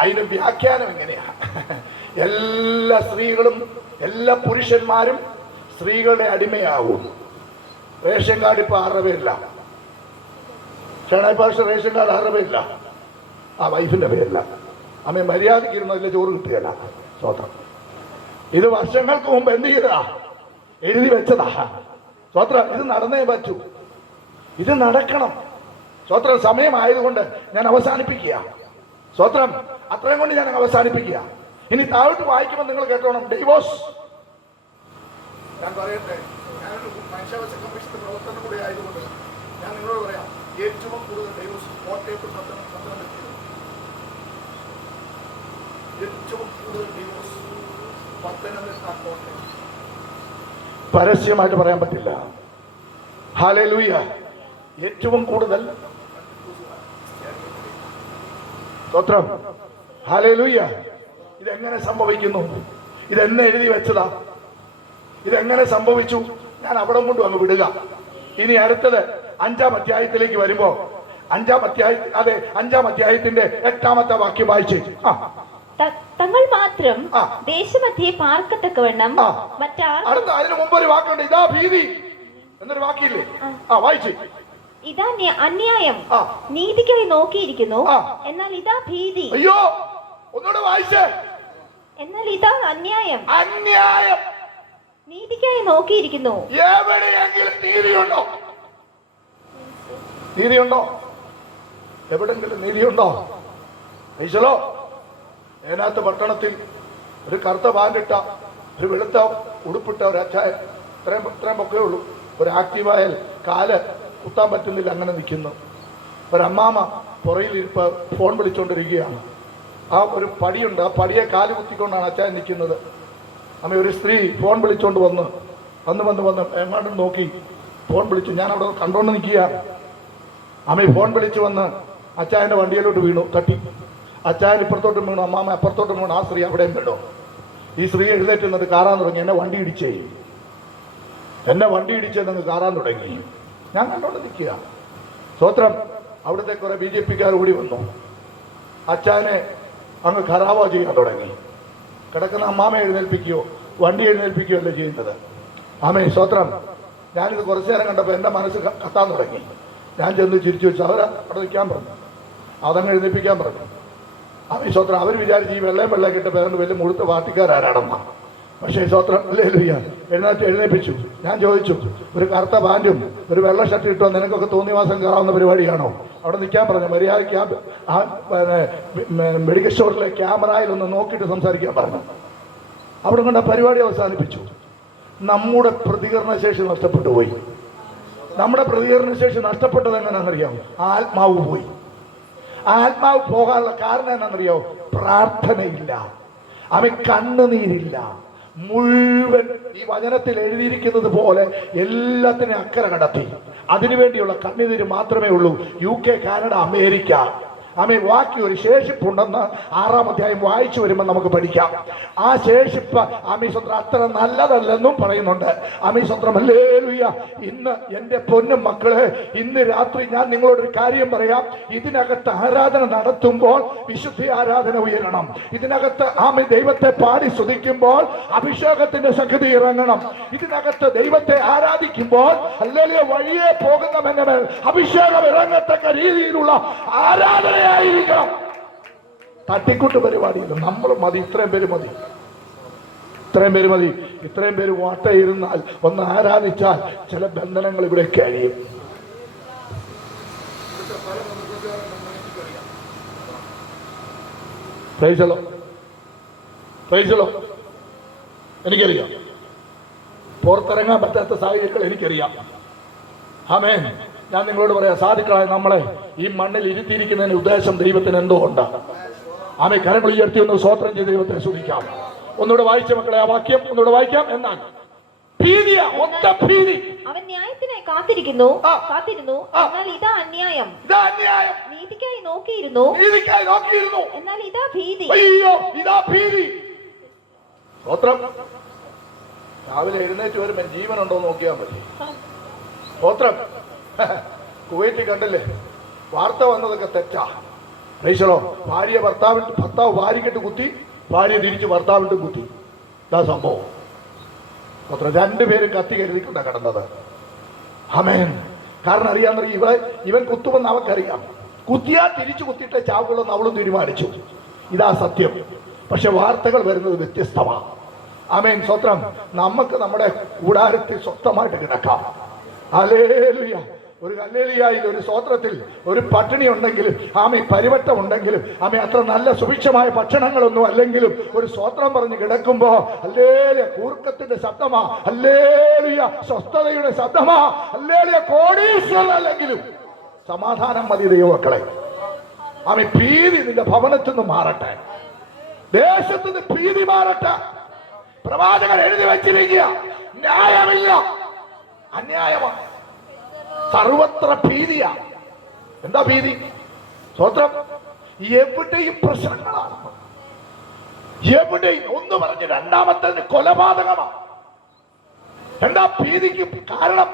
അതിന്റെ വ്യാഖ്യാനം എങ്ങനെയാ? എല്ലാ സ്ത്രീകളും, എല്ലാ പുരുഷന്മാരും സ്ത്രീകളുടെ അടിമയാവും. റേഷൻ കാർഡ് ഇപ്പൊ 6 പേരില്ല. ഷണായി പാഷ റേഷൻ കാർഡ് 6 പേരില്ല. വൈഫിന്റെ പേരില്ല. മര്യാദയ്ക്ക് ഇരുന്നതിലെ ചോറ് കിട്ടുകയല്ല. സ്വത്രം. ഇത് വർഷങ്ങൾക്ക് മുമ്പ് എന്ത് ചെയ്തതാ? എഴുതി വെച്ചതാ. സ്വത്രം. ഇത് നടന്നേ പറ്റൂ. ഇത് നടക്കണം. സ്വത്രം. സമയമായതുകൊണ്ട് ഞാൻ അവസാനിപ്പിക്കുക. സ്വത്രം. അത്രയും കൊണ്ട് ഞാൻ അവസാനിപ്പിക്കുക. ഇനി താഴോട്ട് വായിക്കുമ്പോൾ നിങ്ങൾ കേട്ടോണം. ഡൈവോഴ്സ്. ഞാൻ പറയട്ടെ, ഞാനൊരു മനുഷ്യാവകാശ കമ്മീഷന്റെ പ്രവർത്തനം കൂടി ആയതുകൊണ്ട് ഞാൻ നിങ്ങളോട് പറയാം, ഏറ്റവും കൂടുതൽ ഡൈവോഴ്സ് കോട്ടയത്ത് പത്തനംതിട്ട. ഏറ്റവും കൂടുതൽ ഡൈവോഴ്സ് പത്തനംതിട്ട, കോട്ടയം. പരസ്യമായിട്ട് പറയാൻ പറ്റില്ല. ഹല്ലേലൂയ. ഏറ്റവും കൂടുതൽ സ്തോത്രം. ഹല്ലേലൂയ. ഇതെങ്ങനെ സംഭവിക്കുന്നു? ഇതെന്നെ എഴുതി വെച്ചതാ? ഇതെങ്ങനെ സംഭവിച്ചു? ഞാൻ അവിടെ കൊണ്ടും അങ്ങ് വിടുക. ഇനി അടുത്തത് 5-ാം അധ്യായത്തിലേക്ക് വരുമ്പോ 5-ാം അധ്യായത്തിന്റെ 8-ാമത്തെ വാക്യം വായിച്ച്. തങ്ങൾ മാത്രം ദേശമധ്യേ പാർക്കത്തക്കവണ്ണം അടുത്ത അതിന് മുമ്പ് ഒരു വാക്കുണ്ട്, ഇതാ ഭീതി എന്നൊരു വാക്കില്ലേ? വായിച്ച്. ഇതാ അന്യായം നീതിക്കായി നോക്കിയിരിക്കുന്നു, എന്നാൽ ഇതാ ഭീതി. അയ്യോ, ഒന്നുകൂടെ വായിച്ചേ. എന്നാൽ ഇതാ അന്യായം നീതിക്കായി നോക്കിയിരിക്കുന്നു. എവിടെയെങ്കിലും നീതിയുണ്ടോ? നീതിയുണ്ടോ? എവിടെങ്കിലും നീതിയുണ്ടോ? ഈശോ ഏനാത്ത് പട്ടണത്തിൽ ഒരു കറുത്ത പാൻറിട്ട ഒരു വെളുത്ത ഉടുപ്പിട്ട ഒരു അച്ചായ, ഇത്രയും പൊക്കേ ഉള്ളൂ. ഒരു ആക്റ്റീവായാൽ കാല് കുത്താൻ പറ്റുന്നില്ല, അങ്ങനെ നിൽക്കുന്നു. ഒരമ്മാമ പുറയിലിരിപ്പ് ഫോൺ വിളിച്ചുകൊണ്ടിരിക്കുകയാണ്. ആ ഒരു പടിയുണ്ട്, ആ പടിയെ കാല് കുത്തിക്കൊണ്ടാണ് അച്ചായൻ നിൽക്കുന്നത്. അമ്മ ഒരു സ്ത്രീ ഫോൺ വിളിച്ചുകൊണ്ട് വന്ന് എങ്ങാണ്ടും നോക്കി ഫോൺ വിളിച്ചു. ഞാൻ അവിടെ കണ്ടുകൊണ്ട് നിൽക്കുക. അമ്മ ഫോൺ വിളിച്ചു വന്ന് അച്ചായൻ്റെ വണ്ടിയിലോട്ട് വീണു, തട്ടി. അച്ചായൻ ഇപ്പുറത്തോട്ടും വീണു, അമ്മാമ അപ്പുറത്തോട്ടും വീണു. ആ സ്ത്രീ അവിടെയും വീണു. ഈ സ്ത്രീ എഴുന്നേറ്റ് നിന്നിട്ട് കാറാൻ തുടങ്ങി. എന്നെ വണ്ടി ഇടിച്ചെന്നങ്ങ് കാറാൻ തുടങ്ങി. ഞാൻ കണ്ടോണ്ട് നിൽക്കുക. സ്തോത്രം. അവിടുത്തെ കുറെ BJP-ക്കാർ കൂടി വന്നു. അച്ചായനെ അങ്ങ് ഖരാബോ ചെയ്യാൻ തുടങ്ങി. കിടക്കുന്ന അമ്മാമയെ എഴുന്നേൽപ്പിക്കുകയോ വണ്ടി എഴുന്നേൽപ്പിക്കുകയോ അല്ലേ ചെയ്യുന്നത്. ആമേ സ്തോത്രം. ഞാനിത് കുറച്ചു നേരം കണ്ടപ്പോൾ എൻ്റെ മനസ്സ് കത്താൻ തുടങ്ങി. ഞാൻ ചെന്ന് ചിരിച്ചു വെച്ചു. അവിടെ നിൽക്കാൻ പറഞ്ഞു, അതങ്ങ് എഴുന്നേൽപ്പിക്കാൻ പറഞ്ഞു. ആമേ സ്തോത്രം. അവർ വിചാരിച്ച് ഈ വെള്ളം കിട്ട പേരുണ്ട് വലിയ മുഴുത്ത പാർട്ടിക്കാരാണെന്നാ. പക്ഷേ സ്തോത്രം ഹല്ലേലൂയ. എഴുന്നേൽപ്പിച്ചു. ഞാൻ ചോദിച്ചു, ഒരു കറുത്ത പാൻറ്റും ഒരു വെള്ള ഷർട്ട് ഇട്ടോ നിനക്കൊക്കെ തോന്നിവാസം കയറാവുന്ന പരിപാടിയാണോ? അവിടെ നിൽക്കാൻ പറഞ്ഞു. മര്യാദയ്ക്ക് മെഡിക്കൽ സ്റ്റോറിലെ ക്യാമറയിലൊന്ന് നോക്കിയിട്ട് സംസാരിക്കാൻ പറഞ്ഞു. അവിടെ കൊണ്ട് ആ പരിപാടി അവസാനിപ്പിച്ചു. നമ്മുടെ പ്രതികരണശേഷി നഷ്ടപ്പെട്ടു പോയി. നമ്മുടെ പ്രതികരണശേഷി നഷ്ടപ്പെട്ടത് എങ്ങനെയാണെന്നറിയാമോ? ആത്മാവ് പോയി. ആത്മാവ് പോകാനുള്ള കാരണം എന്നാണെന്നറിയാമോ? പ്രാർത്ഥനയില്ല, കണ്ണുനീരില്ല. മുഴുവൻ ഈ വചനത്തിൽ എഴുതിയിരിക്കുന്നത് പോലെ എല്ലാത്തിനും അക്കരെ കടത്തി. അതിനുവേണ്ടിയുള്ള കണ്ണുനീര് മാത്രമേ ഉള്ളൂ. UK, Canada, America. ബാക്കി ഒരു ശേഷിപ്പുണ്ടെന്ന് 6-ാം അധ്യായം വായിച്ചു വരുമ്പോൾ നമുക്ക് പഠിക്കാം. ആ ശേഷിപ്പ് സ്വത്രം അത്ര നല്ലതല്ലെന്നും പറയുന്നുണ്ട്. സ്വത്രം ഹല്ലേലൂയ. ഇന്ന് എൻ്റെ പൊന്നും മക്കളെ, ഇന്ന് രാത്രി ഞാൻ നിങ്ങളോടൊരു കാര്യം പറയാം. ഇതിനകത്ത് ആരാധന നടത്തുമ്പോൾ വിശുദ്ധ ആരാധന ഉയരണം. ഇതിനകത്ത് ദൈവത്തെ പാടി സ്തുതിക്കുമ്പോൾ അഭിഷേകത്തിന്റെ ശക്തി ഇറങ്ങണം. ഇതിനകത്ത് ദൈവത്തെ ആരാധിക്കുമ്പോൾ ഹല്ലേലൂയ വഴിയെ പോകുന്നവന്റെ മേൽ അഭിഷേകം ഇറങ്ങത്തക്ക രീതിയിലുള്ള ആരാധന ായിരിക്കണം. തട്ടിക്കൂട്ട് പരിപാടിയില്ല. നമ്മൾ മതി, ഇത്രയും പേര് മതി. ഇത്രയും പേര് വാട്ടയിരുന്നാൽ ഒന്ന് ആരാധിച്ചാൽ ചില ബന്ധനങ്ങൾ ഇവിടെ കഴിയും. എനിക്കറിയാം. പുറത്തിറങ്ങാൻ പറ്റാത്ത സാഹചര്യങ്ങൾ എനിക്കറിയാം. ആമേൻ. ഞാൻ നിങ്ങളോട് പറയാം, സാധുക്കളായ നമ്മളെ ഈ മണ്ണിൽ ഇരുത്തിയിരിക്കുന്നതിന് ഉദ്ദേശം ദൈവത്തിന് എന്തോ ഉണ്ട്. കരങ്ങൾ ഉയർത്തി ഒന്ന് സ്തോത്രം ചെയ്ത് ദൈവത്തെ സ്തുതിക്കാം. ഒന്നുകൂടെ വായിച്ച മക്കളെ, ആ വാക്യം ഒന്നുകൂടെ വായിക്കാം. എന്നാൽ അവൻ ന്യായത്തിനായി കാത്തിരുന്നു, എന്നാൽ ഇതാ അന്യായം. നീതിക്കായി നോക്കിയിരുന്നു, എന്നാൽ ഇതാ ഭീതി. സ്തോത്രം. രാവിലെ എഴുന്നേറ്റ് വരുമ്പോൾ ജീവനുണ്ടോ നോക്കിയാൽ മതി. സ്തോത്രം. കുവൈറ്റിൽ കണ്ടില്ലേ വാർത്ത വന്നതൊക്കെ തെറ്റാ. ഭർത്താവ് ഭാര്യക്കിട്ട് കുത്തി, ഭാര്യ തിരിച്ച് ഭർത്താവിട്ട് കുത്തി. ഇതാ സംഭവം. അത്ര രണ്ടുപേരും കത്തി കരുതിക്കൊണ്ടാ കിടന്നത്. ആമേൻ. കാരണം അറിയാമെന്നറിയ ഇവൻ കുത്തുമെന്ന് അവൾക്കറിയാം. കുത്തിയാ തിരിച്ചു കുത്തിയിട്ടേ ചാവുകളെന്ന് അവളും തീരുമാനിച്ചു. ഇതാ സത്യം. പക്ഷെ വാർത്തകൾ വരുന്നത് വ്യത്യസ്തമാണ്. ആമേൻ. സ്വത്രം. നമുക്ക് നമ്മുടെ കൂടാരത്തിൽ സ്വസ്ഥമായിട്ട് കിടക്കാം. ഹല്ലേലൂയ. ഒരു ഹല്ലേലൂയയിൽ, ഒരു സ്തോത്രത്തിൽ ഒരു പട്ടിണി ഉണ്ടെങ്കിലും പരിവട്ടം ഉണ്ടെങ്കിലും അത്ര നല്ല സുഭിക്ഷമായ ഭക്ഷണങ്ങളൊന്നും അല്ലെങ്കിലും ഒരു സ്തോത്രം പറഞ്ഞ് കിടക്കുമ്പോ ഹല്ലേലൂയ കൂർക്കത്തിന്റെ ശബ്ദമാ, ഹല്ലേലൂയ സ്വസ്ഥതയുടെ ശബ്ദമാ, ഹല്ലേലൂയ കോടീശ്വരൻ അല്ലെങ്കിലും സമാധാനം മതി ദൈവമക്കളെ. ആമേൻ. ഭീതി നിന്റെ ഭവനത്തിൽ നിന്ന് മാറട്ടെ, ദേശത്ത് നിന്ന് ഭീതി മാറട്ടെ. പ്രവാചകൻ എഴുതി വച്ചിരിക്കുക, ന്യായമില്ല, അന്യായമാണ്, സർവത്ര ഭീതിയാ. എന്താ ഭീതി? സ്വത്രം. എവിടെയും പ്രശ്നങ്ങളാണ്, എവിടെയും. ഒന്ന് പറഞ്ഞ് രണ്ടാമത്തെ കൊലപാതകമാണ്. എന്താ ഭീതിക്ക് കാരണം?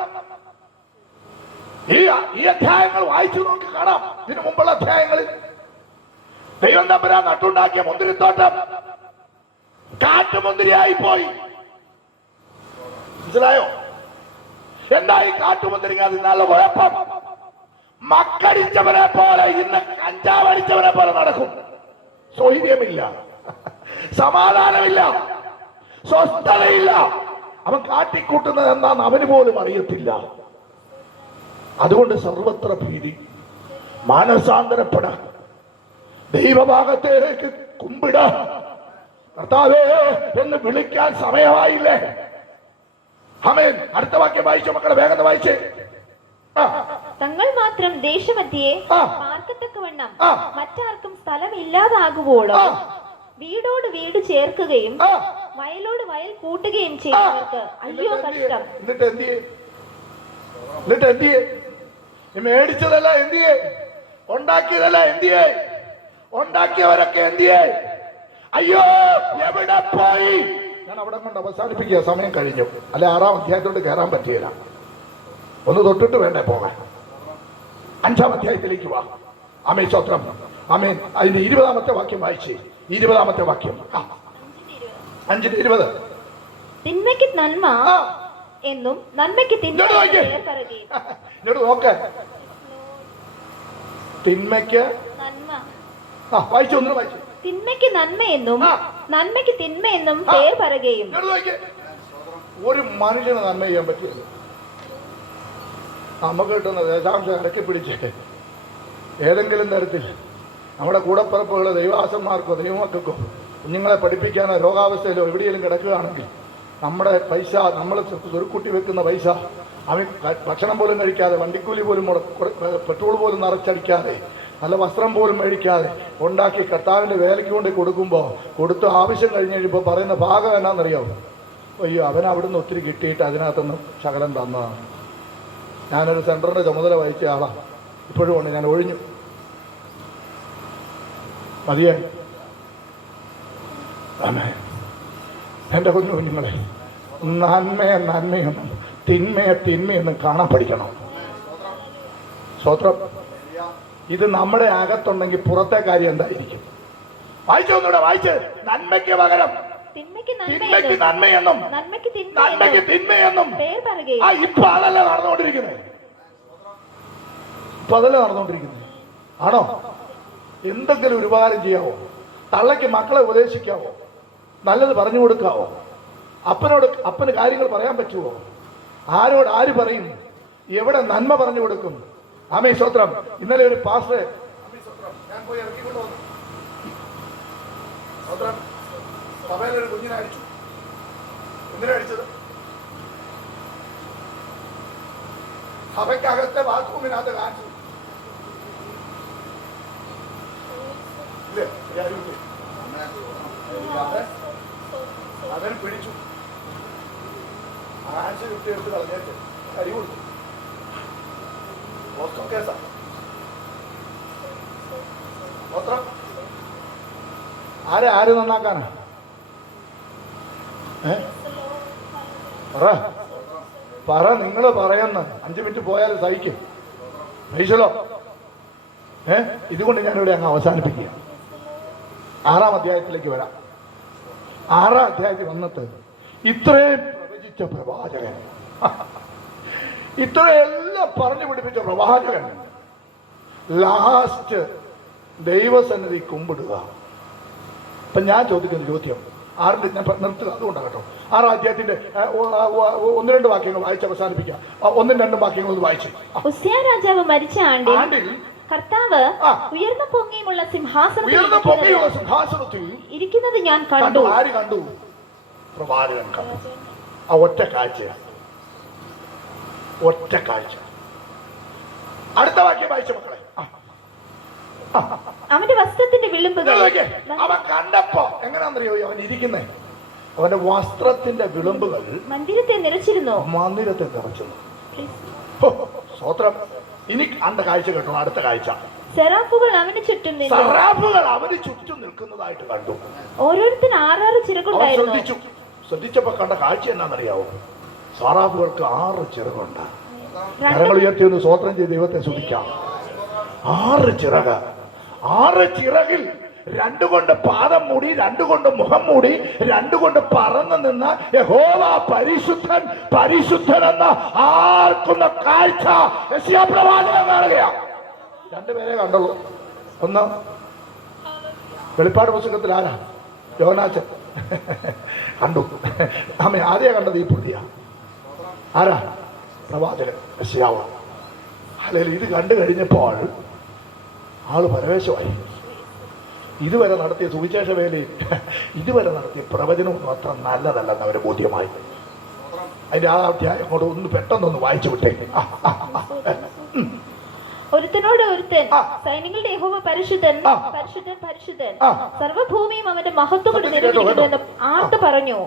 ഈ അധ്യായങ്ങൾ വായിച്ചു നോക്കി കാണാം. ഇതിനു മുമ്പുള്ള അധ്യായങ്ങളിൽ ദൈവം തമ്പുരാൻ നട്ടുണ്ടാക്കിയ മുന്തിരിത്തോട്ടം കാട്ടുമുന്തിരിയായി പോയി. മനസ്സിലായോ? എന്താ ഈ കാട്ടുമുന്തിരിങ്ങ തിന്നാലുള്ള കുഴപ്പം? മക്കടിച്ചവനെ പോലെ ഇന്ന് കഞ്ചാവ് അടിച്ചവനെ പോലെ നടക്കും. സ്വൈര്യമില്ല, സമാധാനമില്ല, സ്വസ്ഥതയില്ല. അവൻ കാട്ടിക്കൂട്ടുന്നത് എന്താന്ന് അവന് പോലും അറിയത്തില്ല. അതുകൊണ്ട് സർവത്ര ഭീതി. മാനസാന്തരപ്പെട, ദൈവഭാഗത്തേക്ക് കുമ്പിട. കർത്താവേ എന്ന് വിളിക്കാൻ സമയമായില്ലേ? ആമേൻ. അടുത്ത വാക്യം വായിച്ചോ മക്കളെ, വേഗം വായിച്ചേ. തങ്ങൾ മാത്രം ദേശമധ്യേ പാർക്കത്തക്കവണ്ണം മറ്റാർക്കും സ്ഥലമില്ലാതാകുവോളം വീടോട് വീട് ചേർക്കുകയും വയലോട് വയൽ കൂട്ടുകയും ചെയ്യുന്നവർക്ക് അയ്യോ കഷ്ടം. എന്നിട്ട് എന്തിയെ? മേടിച്ചതല്ല എന്തിയെ? ഉണ്ടാക്കിയതല്ല എന്തിയെ? ഉണ്ടാക്കിയവരൊക്കെ എന്തിയെ? അയ്യോ എവിടെ പോയി? ഞാൻ അവിടെ കൊണ്ട് അവസാനിപ്പിക്കുക, സമയം കഴിഞ്ഞു. അല്ലെ 6-ാം അധ്യായത്തോട് കയറാൻ പറ്റിയില്ല. ഒന്ന് തൊട്ടിട്ട് വേണ്ടേ പോകാൻ. 5-ാം അധ്യായത്തിലേക്ക് വാ. ആമേൻ, സ്തോത്രം. ആമേൻ. അതിന്റെ 20-ാമത്തെ വാക്യം വായിച്ചേ. 20-ാമത്തെ വാക്യം 5:20. തിന്മയ്ക്ക് നന്മ എന്നും നന്മയ്ക്ക് തിന്മ നോക്ക. തിന്മയ്ക്ക് വായിച്ചു, ഒന്ന് വായിച്ചു. തിന്മയ്ക്ക് നന്മയെന്നും നന്മയ്ക്ക് തിന്മയെന്നും പേർ പറയുകയും. ഒരു മനുഷ്യന് നന്മ ചെയ്യാൻ പറ്റില്ല. നമുക്ക് കിട്ടുന്ന ദശാംശം ഇടയ്ക്ക് പിടിച്ചിട്ട് ഏതെങ്കിലും തരത്തിൽ നമ്മുടെ കൂടപ്പിറപ്പുകളോ ദൈവാസന്മാർക്കോ ദൈവമക്കൾക്കോ കുഞ്ഞുങ്ങളെ പഠിപ്പിക്കാനോ രോഗാവസ്ഥയിലോ എവിടെയെങ്കിലും കിടക്കുകയാണെങ്കിൽ നമ്മുടെ പൈസ, നമ്മൾ സ്വരുക്കൂട്ടി വെക്കുന്ന പൈസ, അവൻ ഭക്ഷണം പോലും കഴിക്കാതെ, വണ്ടിക്കൂലി പോലും പെട്രോൾ പോലും നിറച്ചടിക്കാതെ, നല്ല വസ്ത്രം പോലും മേടിക്കാതെ ഉണ്ടാക്കി കർത്താവിൻ്റെ വേലയ്ക്ക് കൊണ്ട് കൊടുക്കുമ്പോൾ കൊടുത്ത് ആവശ്യം കഴിഞ്ഞ് കഴിയുമ്പോൾ പറയുന്ന ഭാഗം എന്നാണെന്നറിയാമോ? അയ്യോ അവൻ അവിടുന്ന് ഒത്തിരി കിട്ടിയിട്ട് അതിനകത്തുനിന്ന് ശകലം തന്നതാണ്. ഞാനൊരു സെൻറ്ററിൻ്റെ ചുമതല വഹിച്ച ആളാണ്, ഇപ്പോഴും ഉണ്ട്. ഞാൻ ഒഴിഞ്ഞു, മതിയായി. എൻ്റെ കുഞ്ഞുങ്ങളെ, നന്മയെ നന്മയെന്നും തിന്മയെ തിന്മയെന്നും കാണാൻ പഠിക്കണം. സ്വത്രം. ഇത് നമ്മുടെ അകത്തുണ്ടെങ്കിൽ പുറത്തെ കാര്യം എന്തായിരിക്കും? വായിച്ചൊന്നൂടെ വായിച്ച്. നന്മയ്ക്ക് പകരം തിന്മയ്ക്ക് നന്മയെന്നും നന്മയ്ക്ക് തിന്മയെന്നും. ഇപ്പൊ അതല്ല നടന്നുകൊണ്ടിരിക്കുന്നത്. ആണോ? എന്തെങ്കിലും ഒരു ഉപകാരം ചെയ്യാവോ? തള്ളയ്ക്ക് മക്കളെ ഉപദേശിക്കാവോ? നല്ലത് പറഞ്ഞു കൊടുക്കാവോ? അപ്പന് കാര്യങ്ങൾ പറയാൻ പറ്റുമോ? ആരോട് ആര് പറയും? എവിടെ നന്മ പറഞ്ഞു കൊടുക്കും? ആമേൻ, സ്തോത്രം. ഇന്നലെ ഒരു പാസ്റ്റർ ഞാൻ പോയി ഇറക്കിക്കൊണ്ട് വന്നു. സഭയിലൊരു കുഞ്ഞിനെ അടിച്ചു. എന്തിനാ അടിച്ചത്? സഭയ്ക്കകത്തെ ബാത്റൂമിനകത്ത് കാണിച്ചു. അവൻ പിടിച്ചു, ആൻസ് കുട്ടിയെടുത്ത് കളഞ്ഞേറ്റ് കരി കൊടുത്തു. പോസ്റ്റോ കേസാ. ആര് നന്നാക്കാനാ? പറ. നിങ്ങൾ പറയുന്ന 5 മിനിറ്റ് പോയാൽ സഹിക്കും. പൈസലോ. ഇതുകൊണ്ട് ഞാനിവിടെ അങ്ങ് അവസാനിപ്പിക്കുക. 6-ാം അധ്യായത്തിലേക്ക് വരാം. 6-ാം അധ്യായത്തിൽ വന്നിട്ട് ഇത്രയും പ്രവചിച്ച പ്രവാചകൻ, ഇത്രയെല്ലാം പറഞ്ഞു പിടിപ്പിച്ച പ്രവാചകൻ ലാസ്റ്റ് ദൈവസന്നിധി കുമ്പിടുക. അപ്പൊ ഞാൻ ചോദിക്കുന്ന ചോദ്യം, ആരുടെ ഞാൻ നിർത്തുക, അതുകൊണ്ടാണ് കേട്ടോ. 6-ാം അധ്യായത്തിന്റെ 1-2 വാക്യങ്ങൾ വായിച്ച് അവസാനിപ്പിക്കാം. 1-2 വാക്യങ്ങൾ ഒന്ന് വായിച്ചു. ഉസ്സിയ രാജാവ് മരിച്ച ആണ്ടിൽ കർത്താവ് ഉയർന്ന പൊങ്ങിയുമുള്ള സിംഹാസനത്തിൽ ഇരിക്കുന്നത് ഞാൻ കണ്ടു. ആര് കണ്ടു? പ്രവാചകൻ കണ്ടു. ആ ഒറ്റ കാഴ്ച. അടുത്ത വാക്യം വായിച്ച മക്കളെ. അവന്റെ വസ്ത്രത്തിന്റെ വിളിമ്പുകൾ അവൻ കണ്ടപ്പോ എങ്ങനെയാണെന്നറിയോ അവൻ ഇരിക്കുന്നേ? അവന്റെ വസ്ത്രത്തിന്റെ വിളിമ്പുകൾ മന്ദിരത്തെ നിറച്ചിരുന്നു. മന്ദിരത്തെ നിറച്ചിരുന്നു. സ്വത്രം. ഇനി അണ്ട കാഴ്ച കേട്ടോ. അടുത്ത കാഴ്ച, സെറാഫുകൾ അവന് ചുറ്റും നിന്നു. സെറാഫുകൾ അവന് ചുറ്റും നിൽക്കുന്നതായിട്ട് കണ്ടു. ഓരോരുത്തരും 6 ചിറകുണ്ടായിരുന്നു. ശ്രദ്ധിച്ചപ്പോ കണ്ട കാഴ്ച എന്നാണെന്നറിയാവോ? സെറാഫുകൾക്ക് 6 ചിറകുണ്ട്. കരങ്ങൾ ഉയർത്തി ഒന്ന് സ്വോത്രം ചെയ്ത് ദൈവത്തെ സ്തുതിക്കാം. 6 ചിറക്. 6 ചിറകിൽ 2 കൊണ്ട് പാദം മൂടി, 2 കൊണ്ട് മുഖം മൂടി, 2 കൊണ്ട് പറന്നു നിന്ന യഹോവ പരിശുദ്ധൻ പരിശുദ്ധൻ എന്ന ആർക്കുന്ന കാഴ്ച യെശയ്യാ പ്രവാചകൻ കാണുകയാണ്. 2 പേരെ കണ്ടുള്ളൂ. ഒന്ന് വെളിപ്പാട് പുസ്തകത്തിൽ ആരാ? യോനാച്ചൻ കണ്ടു. ആദ്യം കണ്ടത് ഈ പുതിയ ആരാ? പ്രവാചകൻ യെശയ്യാവ്. അല്ലെങ്കിൽ ഇത് കണ്ടു കഴിഞ്ഞപ്പോൾ ആള് പരവേശമായി. ഇതുവരെ നടത്തിയ സുവിശേഷ വേലയിൽ ഇതുവരെ നടത്തിയ പ്രവചനവും അത്ര നല്ലതല്ലെന്ന് അവര് ബോധ്യമായി. അതിന്റെ ആ അധ്യായം കൊണ്ട് ഒന്ന് പെട്ടെന്നൊന്ന് വായിച്ചു വിട്ടേ. ഒരുത്തനോട് ഒരുത്തൻ സൈന്യങ്ങളുടെ യഹോവ പരിശുദ്ധൻ പരിശുദ്ധൻ പരിശുദ്ധൻ സർവ്വഭൂമിയും അവന്റെ മഹത്വം കൊണ്ട് നിറഞ്ഞിരിക്കുന്നുവെന്ന് ആർത്ത് പറഞ്ഞു.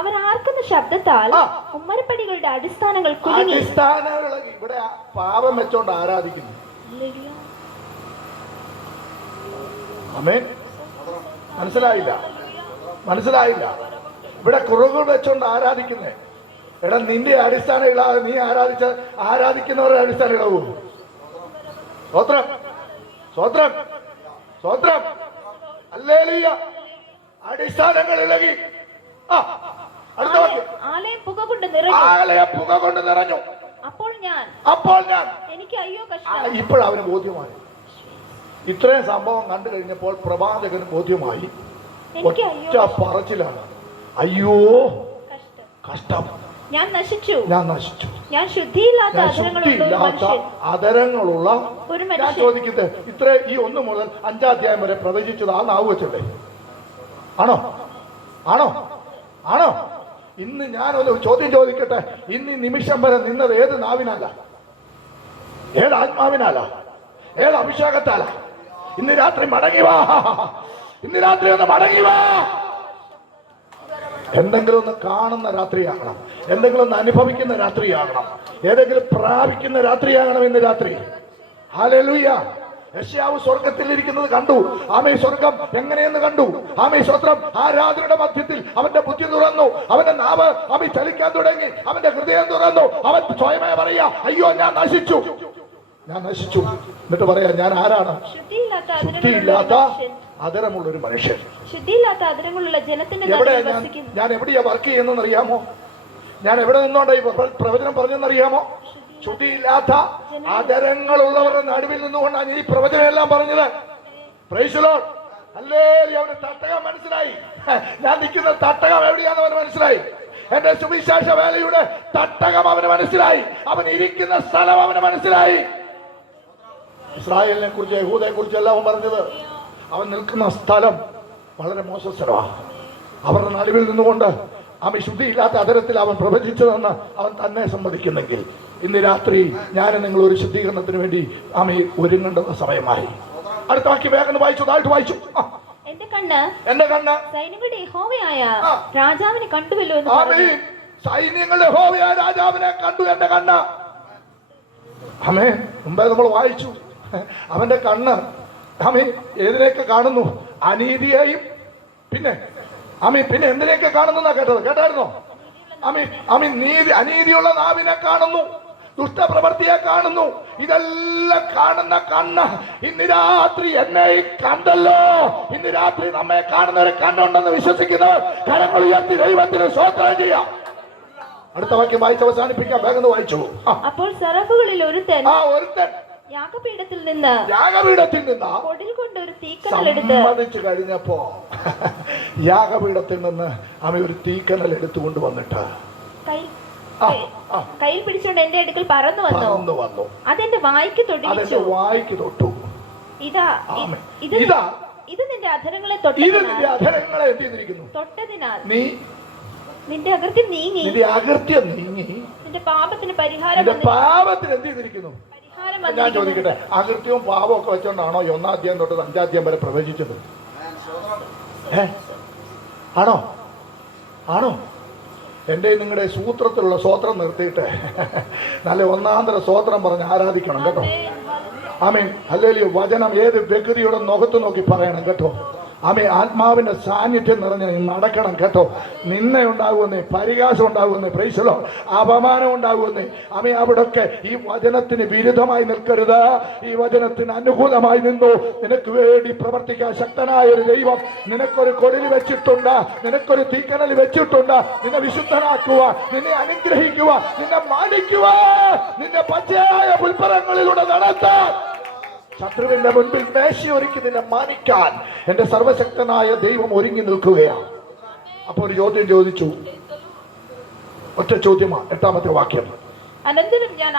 അവർ ആർക്കുന്ന ശബ്ദത്താൽ ഉമ്മരപ്പടികളുടെ അടിസ്ഥാനങ്ങൾ കുലുങ്ങി. ഇവിടെ പാപം വെച്ചോണ്ട് ആരാധിക്കുന്നു. ആമേൻ. മനസ്സിലായില്ല. ഇവിടെ കുറവുകൾ വെച്ചോണ്ട് ആരാധിക്കുന്നേ. എടാ, നിന്റെ അടിസ്ഥാനം ഇടാതെ നീ ആരാധിക്കുന്നവരുടെ അടിസ്ഥാനം ഇടാവൂ. സ്വോത്രം സ്വോത്രം സ്വോത്രം. ഹല്ലേലൂയ. അടിസ്ഥാനങ്ങൾ ഇളകി. അടുത്ത വാക്യം. ആലയം പുക കൊണ്ട് നിറഞ്ഞു. അപ്പോൾ ഞാൻ എനിക്ക് അയ്യോ കഷ്ടം. ഇപ്പോഴവന് ബോധ്യമായി. ഇത്രയും സംഭവം കണ്ടു കഴിഞ്ഞപ്പോൾ പ്രവാചകന് ബോധ്യമായി. ഒറ്റ പറച്ചിലാണ്, അയ്യോ കഷ്ടം, ഞാൻ നശിച്ചു. ഞാൻ ശുദ്ധിയില്ലാത്ത അതരങ്ങളുള്ള ഒരു മനുഷ്യൻ. ഞാൻ ചോദിക്കുന്നത്, ഇത്ര ഈ 1 മുതൽ 5 അധ്യായം വരെ പ്രവചിച്ചത് ആ നാവ് വെച്ചല്ലേ? ആണോ? ഇന്ന് ഞാനൊരു ചോദ്യം ചോദിക്കട്ടെ. ഇന്ന് ഈ നിമിഷം വരെ നിന്നത് ഏത് നാവിനാല? ഏത് ആത്മാവിനാല? ഏത് അഭിഷേകത്താല? ഇന്ന് രാത്രി മടങ്ങി വാ. ഒന്ന് മടങ്ങി വാ. എന്തെങ്കിലും ഒന്ന് കാണുന്ന രാത്രിയാകണം. എന്തെങ്കിലും ഒന്ന് അനുഭവിക്കുന്ന രാത്രിയാകണം. ഏതെങ്കിലും പ്രാപിക്കുന്ന രാത്രിയാകണം ഇന്ന് രാത്രി. ഹല്ലേലൂയ. യെശയ്യാവ് സ്വർഗത്തിൽ ഇരിക്കുന്നത് കണ്ടു. ആമേ, സ്വർഗം എങ്ങനെയെന്ന് കണ്ടു. ആമേ, സ്വത്രം. ആരാധനയുടെ മധ്യത്തിൽ അവന്റെ ബുദ്ധി തുറന്നു. അവന്റെ നാവ് ചലിക്കാൻ തുടങ്ങി. അവന്റെ ഹൃദയം തുറന്നു. അവൻ സ്വയമേ പറയാ, അയ്യോ ഞാൻ നശിച്ചു. എന്നിട്ട് പറയാ, ഞാൻ ആരാണ്? ശുദ്ധിയില്ലാത്ത അതരമുള്ള ഒരു മനുഷ്യൻ. ഞാൻ എവിടെയാ വർക്ക് ചെയ്യുന്നറിയാമോ? ഞാൻ എവിടെ നിന്നോണ്ടാ ഈ പ്രവചനം പറഞ്ഞെന്നറിയാമോ? ശുദ്ധിയില്ലാത്ത അതരങ്ങളുള്ളവരുടെ നടുവിൽ നിന്നുകൊണ്ടാണ് ഈ പ്രവചനം എല്ലാം പറഞ്ഞത്. Price the lord. ഹല്ലേലൂയ. അവന് തട്ടകം മനസ്സിലായി. ഞാൻ നിൽക്കുന്ന തട്ടകം എവിടെയാന്ന് അവന് മനസ്സിലായി. എന്റെ സുവിശേഷ വേലയുടെ തട്ടകം അവന് മനസ്സിലായി. അവൻ ഇരിക്കുന്ന സ്ഥലം അവന് മനസ്സിലായി. ഇസ്രായേലിനെ കുറിച്ച്, യഹൂദയെ കുറിച്ച് എല്ലാം അവൻ പറഞ്ഞത്. അവൻ നിൽക്കുന്ന സ്ഥലം വളരെ മോശം സ്ഥലമാണ്. അവരുടെ നടുവിൽ നിന്നുകൊണ്ട് അവൻ ശുദ്ധിയില്ലാത്ത അതരത്തിൽ അവൻ പ്രവചിച്ചതെന്ന് അവൻ തന്നെ സമ്മതിക്കുന്നെങ്കിൽ, ഇന്ന് രാത്രി ഞാൻ നിങ്ങൾ ഒരു ശുദ്ധീകരണത്തിന് വേണ്ടി ആമേ ഒരുങ്ങേണ്ട സമയമായി. അടുത്ത വാക്യം വേഗം വായിച്ചു. എന്റെ കണ്ണ് സൈന്യങ്ങളുടെ യഹോവയായ രാജാവിനെ കണ്ടുവല്ലോ എന്ന് പറഞ്ഞു. സൈന്യങ്ങളുടെ യഹോവയായ രാജാവിനെ കണ്ടു എന്റെ കണ്ണ്. ആമേ, മുമ്പേ നമ്മൾ വായിച്ചു. അവന്റെ കണ്ണ് ആമേ ഏതിനെയൊക്കെ കാണുന്നു? അനീതിയെയും പിന്നെ എന്തിനെയൊക്കെ കാണുന്ന കേട്ടായിരുന്നോ? അനീതിയുള്ള നാവിനെ കാണുന്നു, ദുഷ്ടപ്രവൃത്തിയെ കാണുന്നു. ഇതെല്ലാം കാണുന്ന കണ്ണ് ഇന്ന് രാത്രി എന്നെ കണ്ടല്ലോ. ഇന്ന് രാത്രി നമ്മെ കാണുന്ന ഒരു കണ്ണുണ്ടെന്ന് വിശ്വസിക്കുന്നവർ കരങ്ങൾ ഉയർത്തി ദൈവത്തിന് സ്തോത്രം ചെയ്യാം. അടുത്ത വാക്യം വായിച്ച് അവസാനിപ്പിക്കാം. വേഗം വായിച്ചു. അപ്പോൾ സെറാഫുകളിൽ ഒരുത്തൻ യാഗപീഠത്തിൽ നിന്ന് കൊടിൽ കൊണ്ട് ഒരു തീക്കനൽ എടുത്ത് കഴിഞ്ഞപ്പോ യാഗപീഠത്തിൽ നിന്ന് അവൻ ഒരു തീക്കനൽ എടുത്തുകൊണ്ട് വന്നിട്ട് കയ്യിൽ പിടിച്ചുകൊണ്ട് എന്റെ അടുക്കൽ പറന്നു വന്നു. അതെന്റെ വായിക്ക് തൊട്ടു. ഇത് നിന്റെ അധരങ്ങളെ തൊട്ടതിനാൽ നിന്റെ അകൃത്യം നീങ്ങി. നിന്റെ പാപത്തിന് പരിഹാരം ഞാൻ വന്നിരിക്കുന്നു. ചോദിക്കട്ടെ, അകൃത്യവും പാപവും ഒക്കെ വെച്ചോണ്ടാണോ ഈ 1 അധ്യായം തൊട്ട് 5 അധ്യായം വരെ പ്രവചിച്ചത്? ആണോ? ആണോ? എൻ്റെ നിങ്ങളുടെ സൂത്രത്തിലുള്ള സ്വോത്രം നിർത്തിയിട്ട് നല്ല ഒന്നാന്തര സ്വോത്രം പറഞ്ഞ് ആരാധിക്കണം കേട്ടോ. ആമേൻ. ഹല്ലേലൂയ. വചനം ഏത് വ്യക്തിയുടെ മുഖത്ത് നോക്കി പറയണം കേട്ടോ. ആമേ, ആത്മാവിന്റെ സാന്നിധ്യം നിറഞ്ഞ് നീ നടക്കണം കേട്ടോ. നിന്ന ഉണ്ടാകുമെന്നേ, പരിഹാസം ഉണ്ടാകുമെന്നേ, പ്രൈസലോ, അപമാനം ഉണ്ടാകുമെന്നേ. ആമേ, അവിടൊക്കെ ഈ വചനത്തിന് വിരുദ്ധമായി നിൽക്കരുത്. ഈ വചനത്തിന് അനുകൂലമായി നിന്നു. നിനക്ക് വേണ്ടി പ്രവർത്തിക്കാൻ ശക്തനായ ഒരു ദൈവം നിനക്കൊരു കൊടിൽ വെച്ചിട്ടുണ്ട്, നിനക്കൊരു തീക്കനൽ വെച്ചിട്ടുണ്ട്. നിന്നെ വിശുദ്ധനാക്കുക, നിന്നെ അനുഗ്രഹിക്കുക, നിന്നെ മാനിക്കുക, നിന്നെ പച്ചയായ പുൽപ്പറങ്ങളിലൂടെ നടത്താൻ, ശത്രുവിന്റെ മുൻപിൽ മേശയൊരുക്കി നിന്നെ മാനിക്കാൻ എന്റെ സർവശക്തനായ ദൈവം ഒരുങ്ങി നിൽക്കുകയാണ്. അപ്പൊ ഒരു ചോദ്യം ചോദിച്ചു, ഒറ്റ ചോദ്യമാണ്, 8ാമത്തെ വാക്യം. അനന്തരം ഞാൻ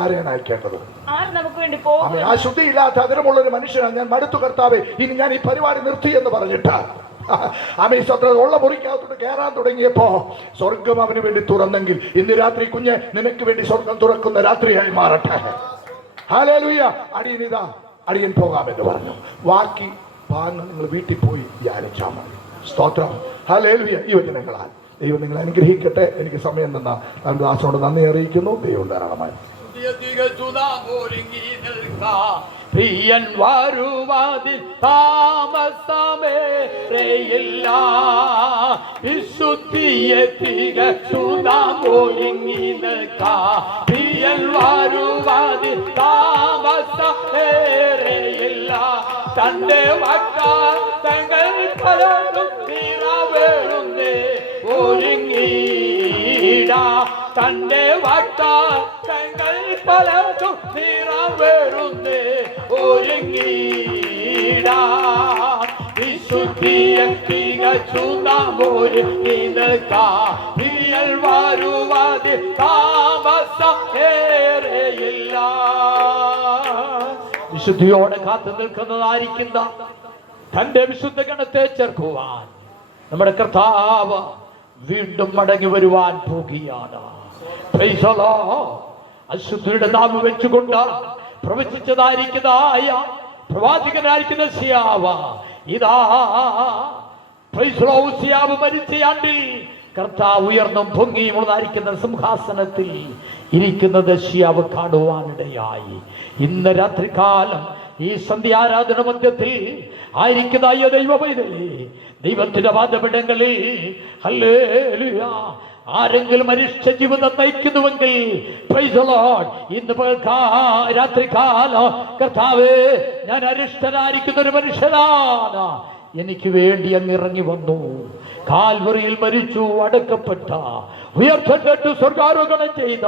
ആരെയാണ് അയക്കേണ്ടത്? ആർ നമുക്ക് വേണ്ടി പോകും? ആ ശുദ്ധിയില്ലാത്ത അതിരമുള്ള ഒരു മനുഷ്യനാണ് ഞാൻ. മടുത്തു കർത്താവേ, ഇനി ഞാൻ ഈ പരിപാടി നിർത്തി എന്ന് പറഞ്ഞിട്ട് ആമേ സ്വത്രം ഉള്ള മുറിക്കകത്തോട്ട് കയറാൻ തുടങ്ങിയപ്പോ സ്വർഗം അവന് വേണ്ടി തുറന്നെങ്കിൽ ഇന്ന് രാത്രി കുഞ്ഞ് നിനക്ക് വേണ്ടി സ്വർഗം തുറക്കുന്ന രാത്രിയായി മാറട്ടെ. ഹല്ലേലൂയ. അടിയനിതാ, അടിയൻ പോകാമെന്ന് പറഞ്ഞു. ബാക്കി ഭാഗങ്ങൾ നിങ്ങൾ വീട്ടിൽ പോയി ധ്യാനിച്ചാൽ മതി. സ്തോത്രം. ഹല്ലേലൂയ. ഈ വചനങ്ങളാൽ ദൈവം നിങ്ങളെ അനുഗ്രഹിക്കട്ടെ. എനിക്ക് സമയം തന്ന ദാസനോട് നന്ദി അറിയിക്കുന്നു. ദൈവം ധാരാളമായി. പ്രിയൻ വരുവാതിൽ താമസമേറെയില്ല, വിശുദ്ധിയെ തികച്ചുതാമൊരുങ്ങി നിൽക്കാം. പ്രിയൻ വരുവാതിൽ താമസമേറെയില്ല, തന്റെ വാഗ്ദത്തങ്ങൾ പലതും നിറവേറുന്നേ ഒരുങ്ങിടാ. തന്റെ വാഗ്ദത്തങ്ങൾ പലതും നിറവേറുന്നേ ഒരുങ്ങിടാ. വിശുദ്ധിയെ തികച്ചു നാം ഒരുങ്ങി നിൽക്കാം. പ്രിയൻ വരുവാതിൽ താമസമേറെയില്ല. വിശുദ്ധിയോടെ കാത്തു നിൽക്കുന്നതായിരിക്കുന്ന തന്റെ വിശുദ്ധ ഗണത്തെ ചേർക്കുവാൻ നമ്മുടെ കർത്താവ് വീണ്ടും മടങ്ങി വരുവാൻ പോകുകയാണ്. അശുദ്ധിയുടെ നാമം വെച്ചുകൊണ്ട് പ്രവചിച്ചതായിരിക്കുന്നതായ പ്രവാചകനായിരിക്കുന്ന സിയാവ ഇതാ സിയാവ് മരിച്ചയാണ്ടിൽ കർത്താവ് ഉയർന്നും പൊങ്ങിയും ഉള്ളതായിരിക്കുന്ന സിംഹാസനത്തിൽ ഇരിക്കുന്നത് സിയാവ് കാണുവാനിടയായി. ഇന്ന് രാത്രികാലം ഈ സന്ധ്യാരാധന മധ്യത്തിൽ ആയിരിക്കുന്ന ദൈവത്തിന്റെ വാദപീഠങ്ങളിൽ ഹല്ലേലൂയ ആരെങ്കിലും മനുഷ്യ ജീവിതം നയിക്കുന്നുവെങ്കിൽ ഇന്ന് രാത്രികാലം കർത്താവേ, ഞാൻ അരിഷ്ടനായിരിക്കുന്ന ഒരു മനുഷ്യനാണ്, എനിക്ക് വേണ്ടി അങ്ങ് ഇറങ്ങി വന്നു, കാൽവറിയിൽ മരിച്ചു, അടക്കപ്പെട്ട, ഉയർത്തെഴുന്നേറ്റ് സ്വർഗാരോഹണം ചെയ്ത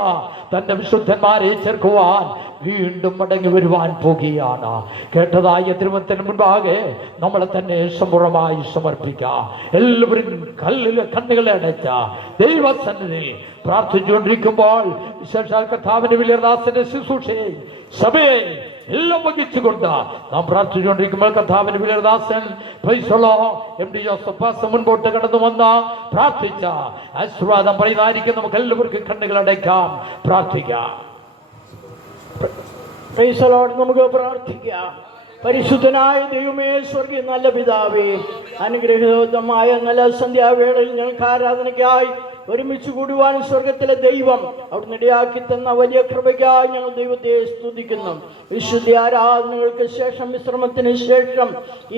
തന്റെ വിശുദ്ധന്മാരെ ചേർക്കുവാൻ വീണ്ടും മടങ്ങി വരുവാൻ പോകുകയാണ്. കേട്ടതായ തിരുവനന്തപുരത്തിന് മുൻപാകെ നമ്മളെ തന്നെ സമ്പൂർണമായി സമർപ്പിക്കാം. എല്ലാവരും കണ്ണുകളെ അടച്ച ദൈവസന്നിധി പ്രാർത്ഥിച്ചുകൊണ്ടിരിക്കുമ്പോൾ വിശേഷാൽ കർത്താവിന്റെ വിലയദാസന്റെ ശുശ്രൂഷയെ സഭയെ എല്ലാം വഹിച്ചുകൊണ്ട് നാം പ്രാർത്ഥിച്ചുകൊണ്ടിരിക്കുമ്പോൾ കർത്താവിന്റെ വിലയദാസൻ MD ജോസഫ് മുൻപോട്ട് കടന്നു വന്ന പ്രാർത്ഥിച്ച ആശീർവാദം പറയുന്നതായിരിക്കും. നമുക്ക് എല്ലാവർക്കും കണ്ണുകൾ അടയ്ക്കാം, പ്രാർത്ഥിക്കാം. നമുക്ക് പ്രാർത്ഥിക്കാം. പരിശുദ്ധനായ ദൈവമേ, സ്വർഗീയ നല്ല പിതാവേ, അനുഗ്രഹീതമായ നല്ല സന്ധ്യാവേളയിൽ ഞങ്ങൾക്ക് ആരാധനയ്ക്കായി ഒരുമിച്ച് കൂടുവാൻ സ്വർഗത്തിലെ ദൈവം അവിടുന്ന് ഇടയാക്കി തന്ന വലിയ കൃപയ്ക്കായി ഞങ്ങൾ ദൈവത്തെ സ്തുതിക്കുന്നു. വിശുദ്ധ ആരാധനകൾക്ക് ശേഷം, വിശ്രമത്തിന് ശേഷം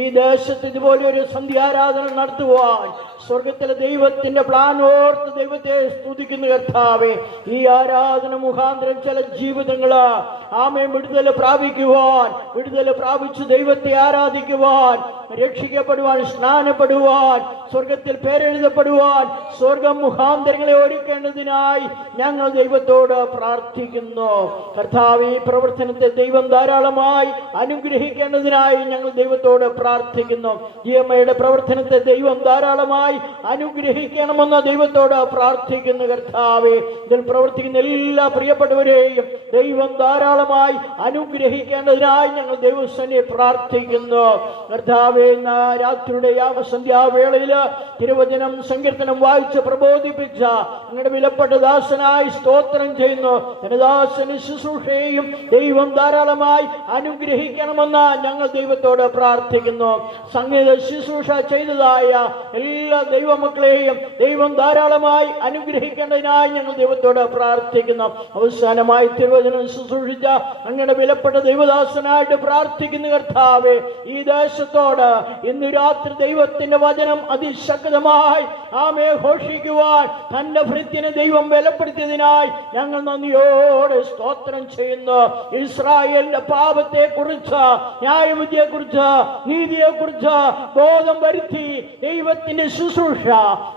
ഈ ദേശത്ത് ഇതുപോലെ ഒരു സന്ധ്യാരാധന നടത്തുവാൻ സ്വർഗത്തിലെ ദൈവത്തിന്റെ പ്ലാൻ ഓർത്ത് ദൈവത്തെ സ്തുതിക്കുന്ന കർത്താവേ, ഈ ആരാധന മുഖാന്തരം ചില ജീവിതങ്ങള് ആമേ വിടുതൽ പ്രാപിക്കുവാൻ, വിടുതൽ പ്രാപിച്ച് ദൈവത്തെ ആരാധിക്കുവാൻ, രക്ഷിക്കപ്പെടുവാൻ, സ്നാനപ്പെടുവാൻ, സ്വർഗത്തിൽ പേരെഴുതപ്പെടുവാൻ സ്വർഗം മുഖാന്തരങ്ങളെ ഒരുക്കേണ്ടതിനായി ഞങ്ങൾ ദൈവത്തോട് പ്രാർത്ഥിക്കുന്നു. കർത്താവ്, ഈ പ്രവർത്തനത്തെ ദൈവം ധാരാളമായി അനുഗ്രഹിക്കേണ്ടതിനായി ഞങ്ങൾ ദൈവത്തോട് പ്രാർത്ഥിക്കുന്നു. GMIയുടെ പ്രവർത്തനത്തെ ദൈവം ധാരാളമായി അനുഗ്രഹിക്കണമെന്ന് ദൈവത്തോട് പ്രാർത്ഥിക്കുന്നു. കർത്താവേ, ഇതിൽ പ്രവർത്തിക്കുന്ന എല്ലാ പ്രിയപ്പെട്ടവരെയും ദൈവം ധാരാളമായി അനുഗ്രഹിക്കേണ്ടതിനായി ഞങ്ങൾ ദൈവസന്നിധിയിൽ പ്രാർത്ഥിക്കുന്നു. കർത്താവേ, രാത്രിയുടെ യാമസന്ധ്യാവേളയിൽ തിരുവചനം സങ്കീർത്തനം വായിച്ച് പ്രബോധിപ്പിച്ച പഠിപ്പിച്ച നിങ്ങളുടെ വിലപ്പെട്ട ദാസനായി സ്തോത്രം ചെയ്യുന്നു. എന്റെ ദാസന് ശുശ്രൂഷയെയും ദൈവം ധാരാളമായി അനുഗ്രഹിക്കണമെന്ന് ഞങ്ങൾ ദൈവത്തോട് പ്രാർത്ഥിക്കുന്നു. സംഗീത ശുശ്രൂഷ ചെയ്തതായ എല്ലാ ദൈവമക്കളെയും ദൈവം ധാരാളമായി അനുഗ്രഹിക്കേണ്ടതിനായി ഞങ്ങൾ ദൈവത്തോട് പ്രാർത്ഥിക്കുന്നു. അവസാനമായി തിരുവചനം ശുശ്രൂഷിച്ച അങ്ങയുടെ വിലപ്പെട്ട ദൈവദാസനായിട്ട് പ്രാർത്ഥിക്കുന്ന കർത്താവേ, ഈ ദേശത്തോട് ഇന്ന് രാത്രി ദൈവത്തിന്റെ വചനം അതിശക്തമായി ഘോഷിക്കുവാൻ തന്റെ ഭൃത്യനെ ദൈവം ബലപ്പെടുത്തിയതിനായി ഞങ്ങൾ നന്ദിയോടെ സ്തോത്രം ചെയ്യുന്നു. ഇസ്രായേലിന്റെ പാപത്തെ കുറിച്ച്, ന്യായവിധിയെ കുറിച്ച്, നീതിയെ കുറിച്ച് ബോധം വരുത്തി ദൈവത്തിന്റെ ശുശ്രൂഷ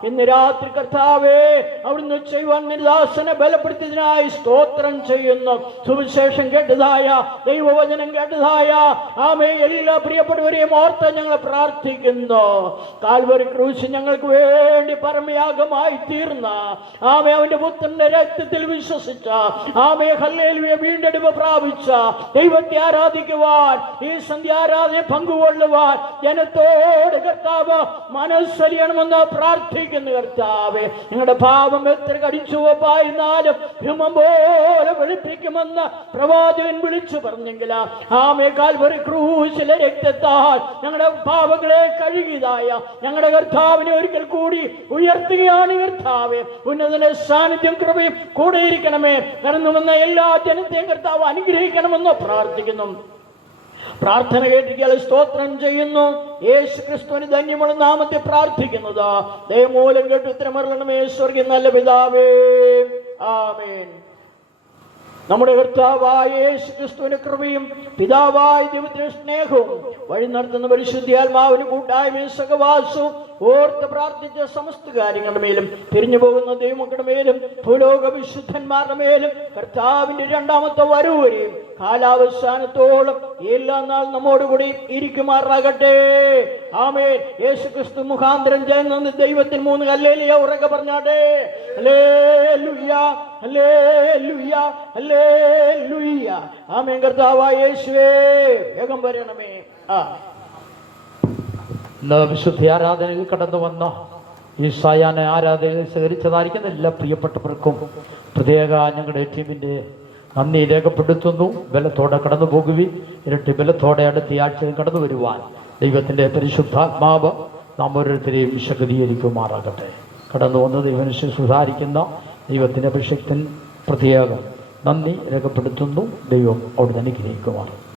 ഇന്ന് രാത്രി കർത്താവേ അവിടുന്ന് ചെയ്യുവാൻ ദാസനെ ബലപ്പെടുത്തിയതിനായി സ്തോത്രം ചെയ്യുന്നു. സുവിശേഷം കേട്ടതായ, ദൈവവചനം കേട്ടതായ എല്ലാ പ്രിയപ്പെട്ടവരെയും ഓർത്ത് ഞങ്ങൾ പ്രാർത്ഥിക്കുന്നു. കാൽവരി ക്രൂശ് ഞങ്ങൾക്ക് വേണ്ടി പരമയാഗമായി തീർന്ന അവന്റെ പുത്രന്റെ രക്തത്തിൽ വിശ്വസിച്ച ഹല്ലേലൂയ വീണ്ടെടുപ്പ് പ്രാപിച്ച ദൈവത്തെ ആരാധിക്കുവാൻ, ഈ സന്ധ്യാരാധന പങ്കുകൊള്ളുവാൻ ജനത്തോട് കർത്താവ് മനസ്സരിയണമെന്ന് പ്രാർത്ഥിക്കുന്നു. കർത്താവേ, നിങ്ങളുടെ പാപം എത്ര കടിച്ചു പായിരുന്നാലും ഹിമം പോലെ വെളുപ്പിക്കുമെന്ന് പ്രവാചകൻ വിളിച്ചു പറഞ്ഞെങ്കിൽ കാൽവരി ക്രൂശിലെ രക്തത്താൽ ഞങ്ങളുടെ പാപങ്ങളെ കഴുകിയതായ ഞങ്ങളുടെ കർത്താവിനെ ഒരിക്കൽ കൂടി ഉയർത്തുകയാണ്. കർത്താവേ, ഉന്നതന്റെ സാന്നിധ്യം കൃപയും കൂടെ ഇരിക്കണമേ. കടന്നു വന്ന എല്ലാ ജനത്തെയും കർത്താവ് അനുഗ്രഹിക്കണമെന്ന് പ്രാർത്ഥിക്കുന്നു. പ്രാർത്ഥന കേട്ടിരിക്കാൻ സ്തോത്രം ചെയ്യുന്നു. യേശു ക്രിസ്തുവിന് ധന്യമുള്ള നാമത്തെ പ്രാർത്ഥിക്കുന്നത് ദൈവമൂലം കേട്ട് ഉത്തരമരുളണമേ. സ്വർഗ്ഗീയ നല്ല പിതാവേ, ആമേൻ. നമ്മുടെ കർത്താവായ യേശു ക്രിസ്തുവിന്റെ കൃപയും പിതാവായ ദൈവത്തിന്റെ സ്നേഹവും വഴി നടത്തുന്ന പരിശുദ്ധാത്മാവിന് കൂട്ടായ്മയും സഹവാസവും ഓർത്ത് പ്രാർത്ഥിച്ച സമസ്ത കാര്യങ്ങളുടെ മേലും പിരിഞ്ഞു പോകുന്ന ദൈവമക്കളുടെ മേലും ഭൂലോക വിശുദ്ധന്മാരുടെ മേലും കർത്താവിന്റെ രണ്ടാമത്തെ വരവ് വരെയും കാലാവസാനത്തോളം എല്ലാ നാൾ നമ്മോടുകൂടി ഇരിക്കുമാറാകട്ടെ. ആമേൻ. യേശു ക്രിസ്തു മുഖാന്തരം ചെയ്യുന്ന ദൈവത്തിന് 3 ഹല്ലേലൂയ ഉറക്കെ പറഞ്ഞാട്ടെ. ഹല്ലേലൂയ, ഹല്ലേലൂയ, ഹല്ലേലൂയ. ആമേൻ. കർത്താവായ യേശുവേ, വേഗം വരണമേ. വിശുദ്ധ ആരാധനയിൽ കടന്നു വന്ന ഈ സായാഹ്ന ആരാധനയിൽ സഹകരിച്ചതായിരിക്കുന്ന എല്ലാ പ്രിയപ്പെട്ടവർക്കും പ്രത്യേക ഞങ്ങളുടെ ടീമിൻ്റെ നന്ദി രേഖപ്പെടുത്തുന്നു. ബലത്തോടെ കടന്നു പോകുവിൻ. ഇരട്ടി ബലത്തോടെ അടുത്ത ആഴ്ചയിൽ കടന്നു വരുവാൻ ദൈവത്തിൻ്റെ പരിശുദ്ധാത്മാവ് നാം ഓരോരുത്തരെയും വിശദീകരിക്കുമാറാകട്ടെ. കടന്നു വന്ന് ദൈവനുഷ്യ സുധാരിക്കുന്ന ദൈവത്തിൻ്റെ അഭിഷേകത്തിന് പ്രത്യേകം നന്ദി രേഖപ്പെടുത്തുന്നു. ദൈവം അവിടുന്ന് അനുഗ്രഹിക്കുമാറാകട്ടെ.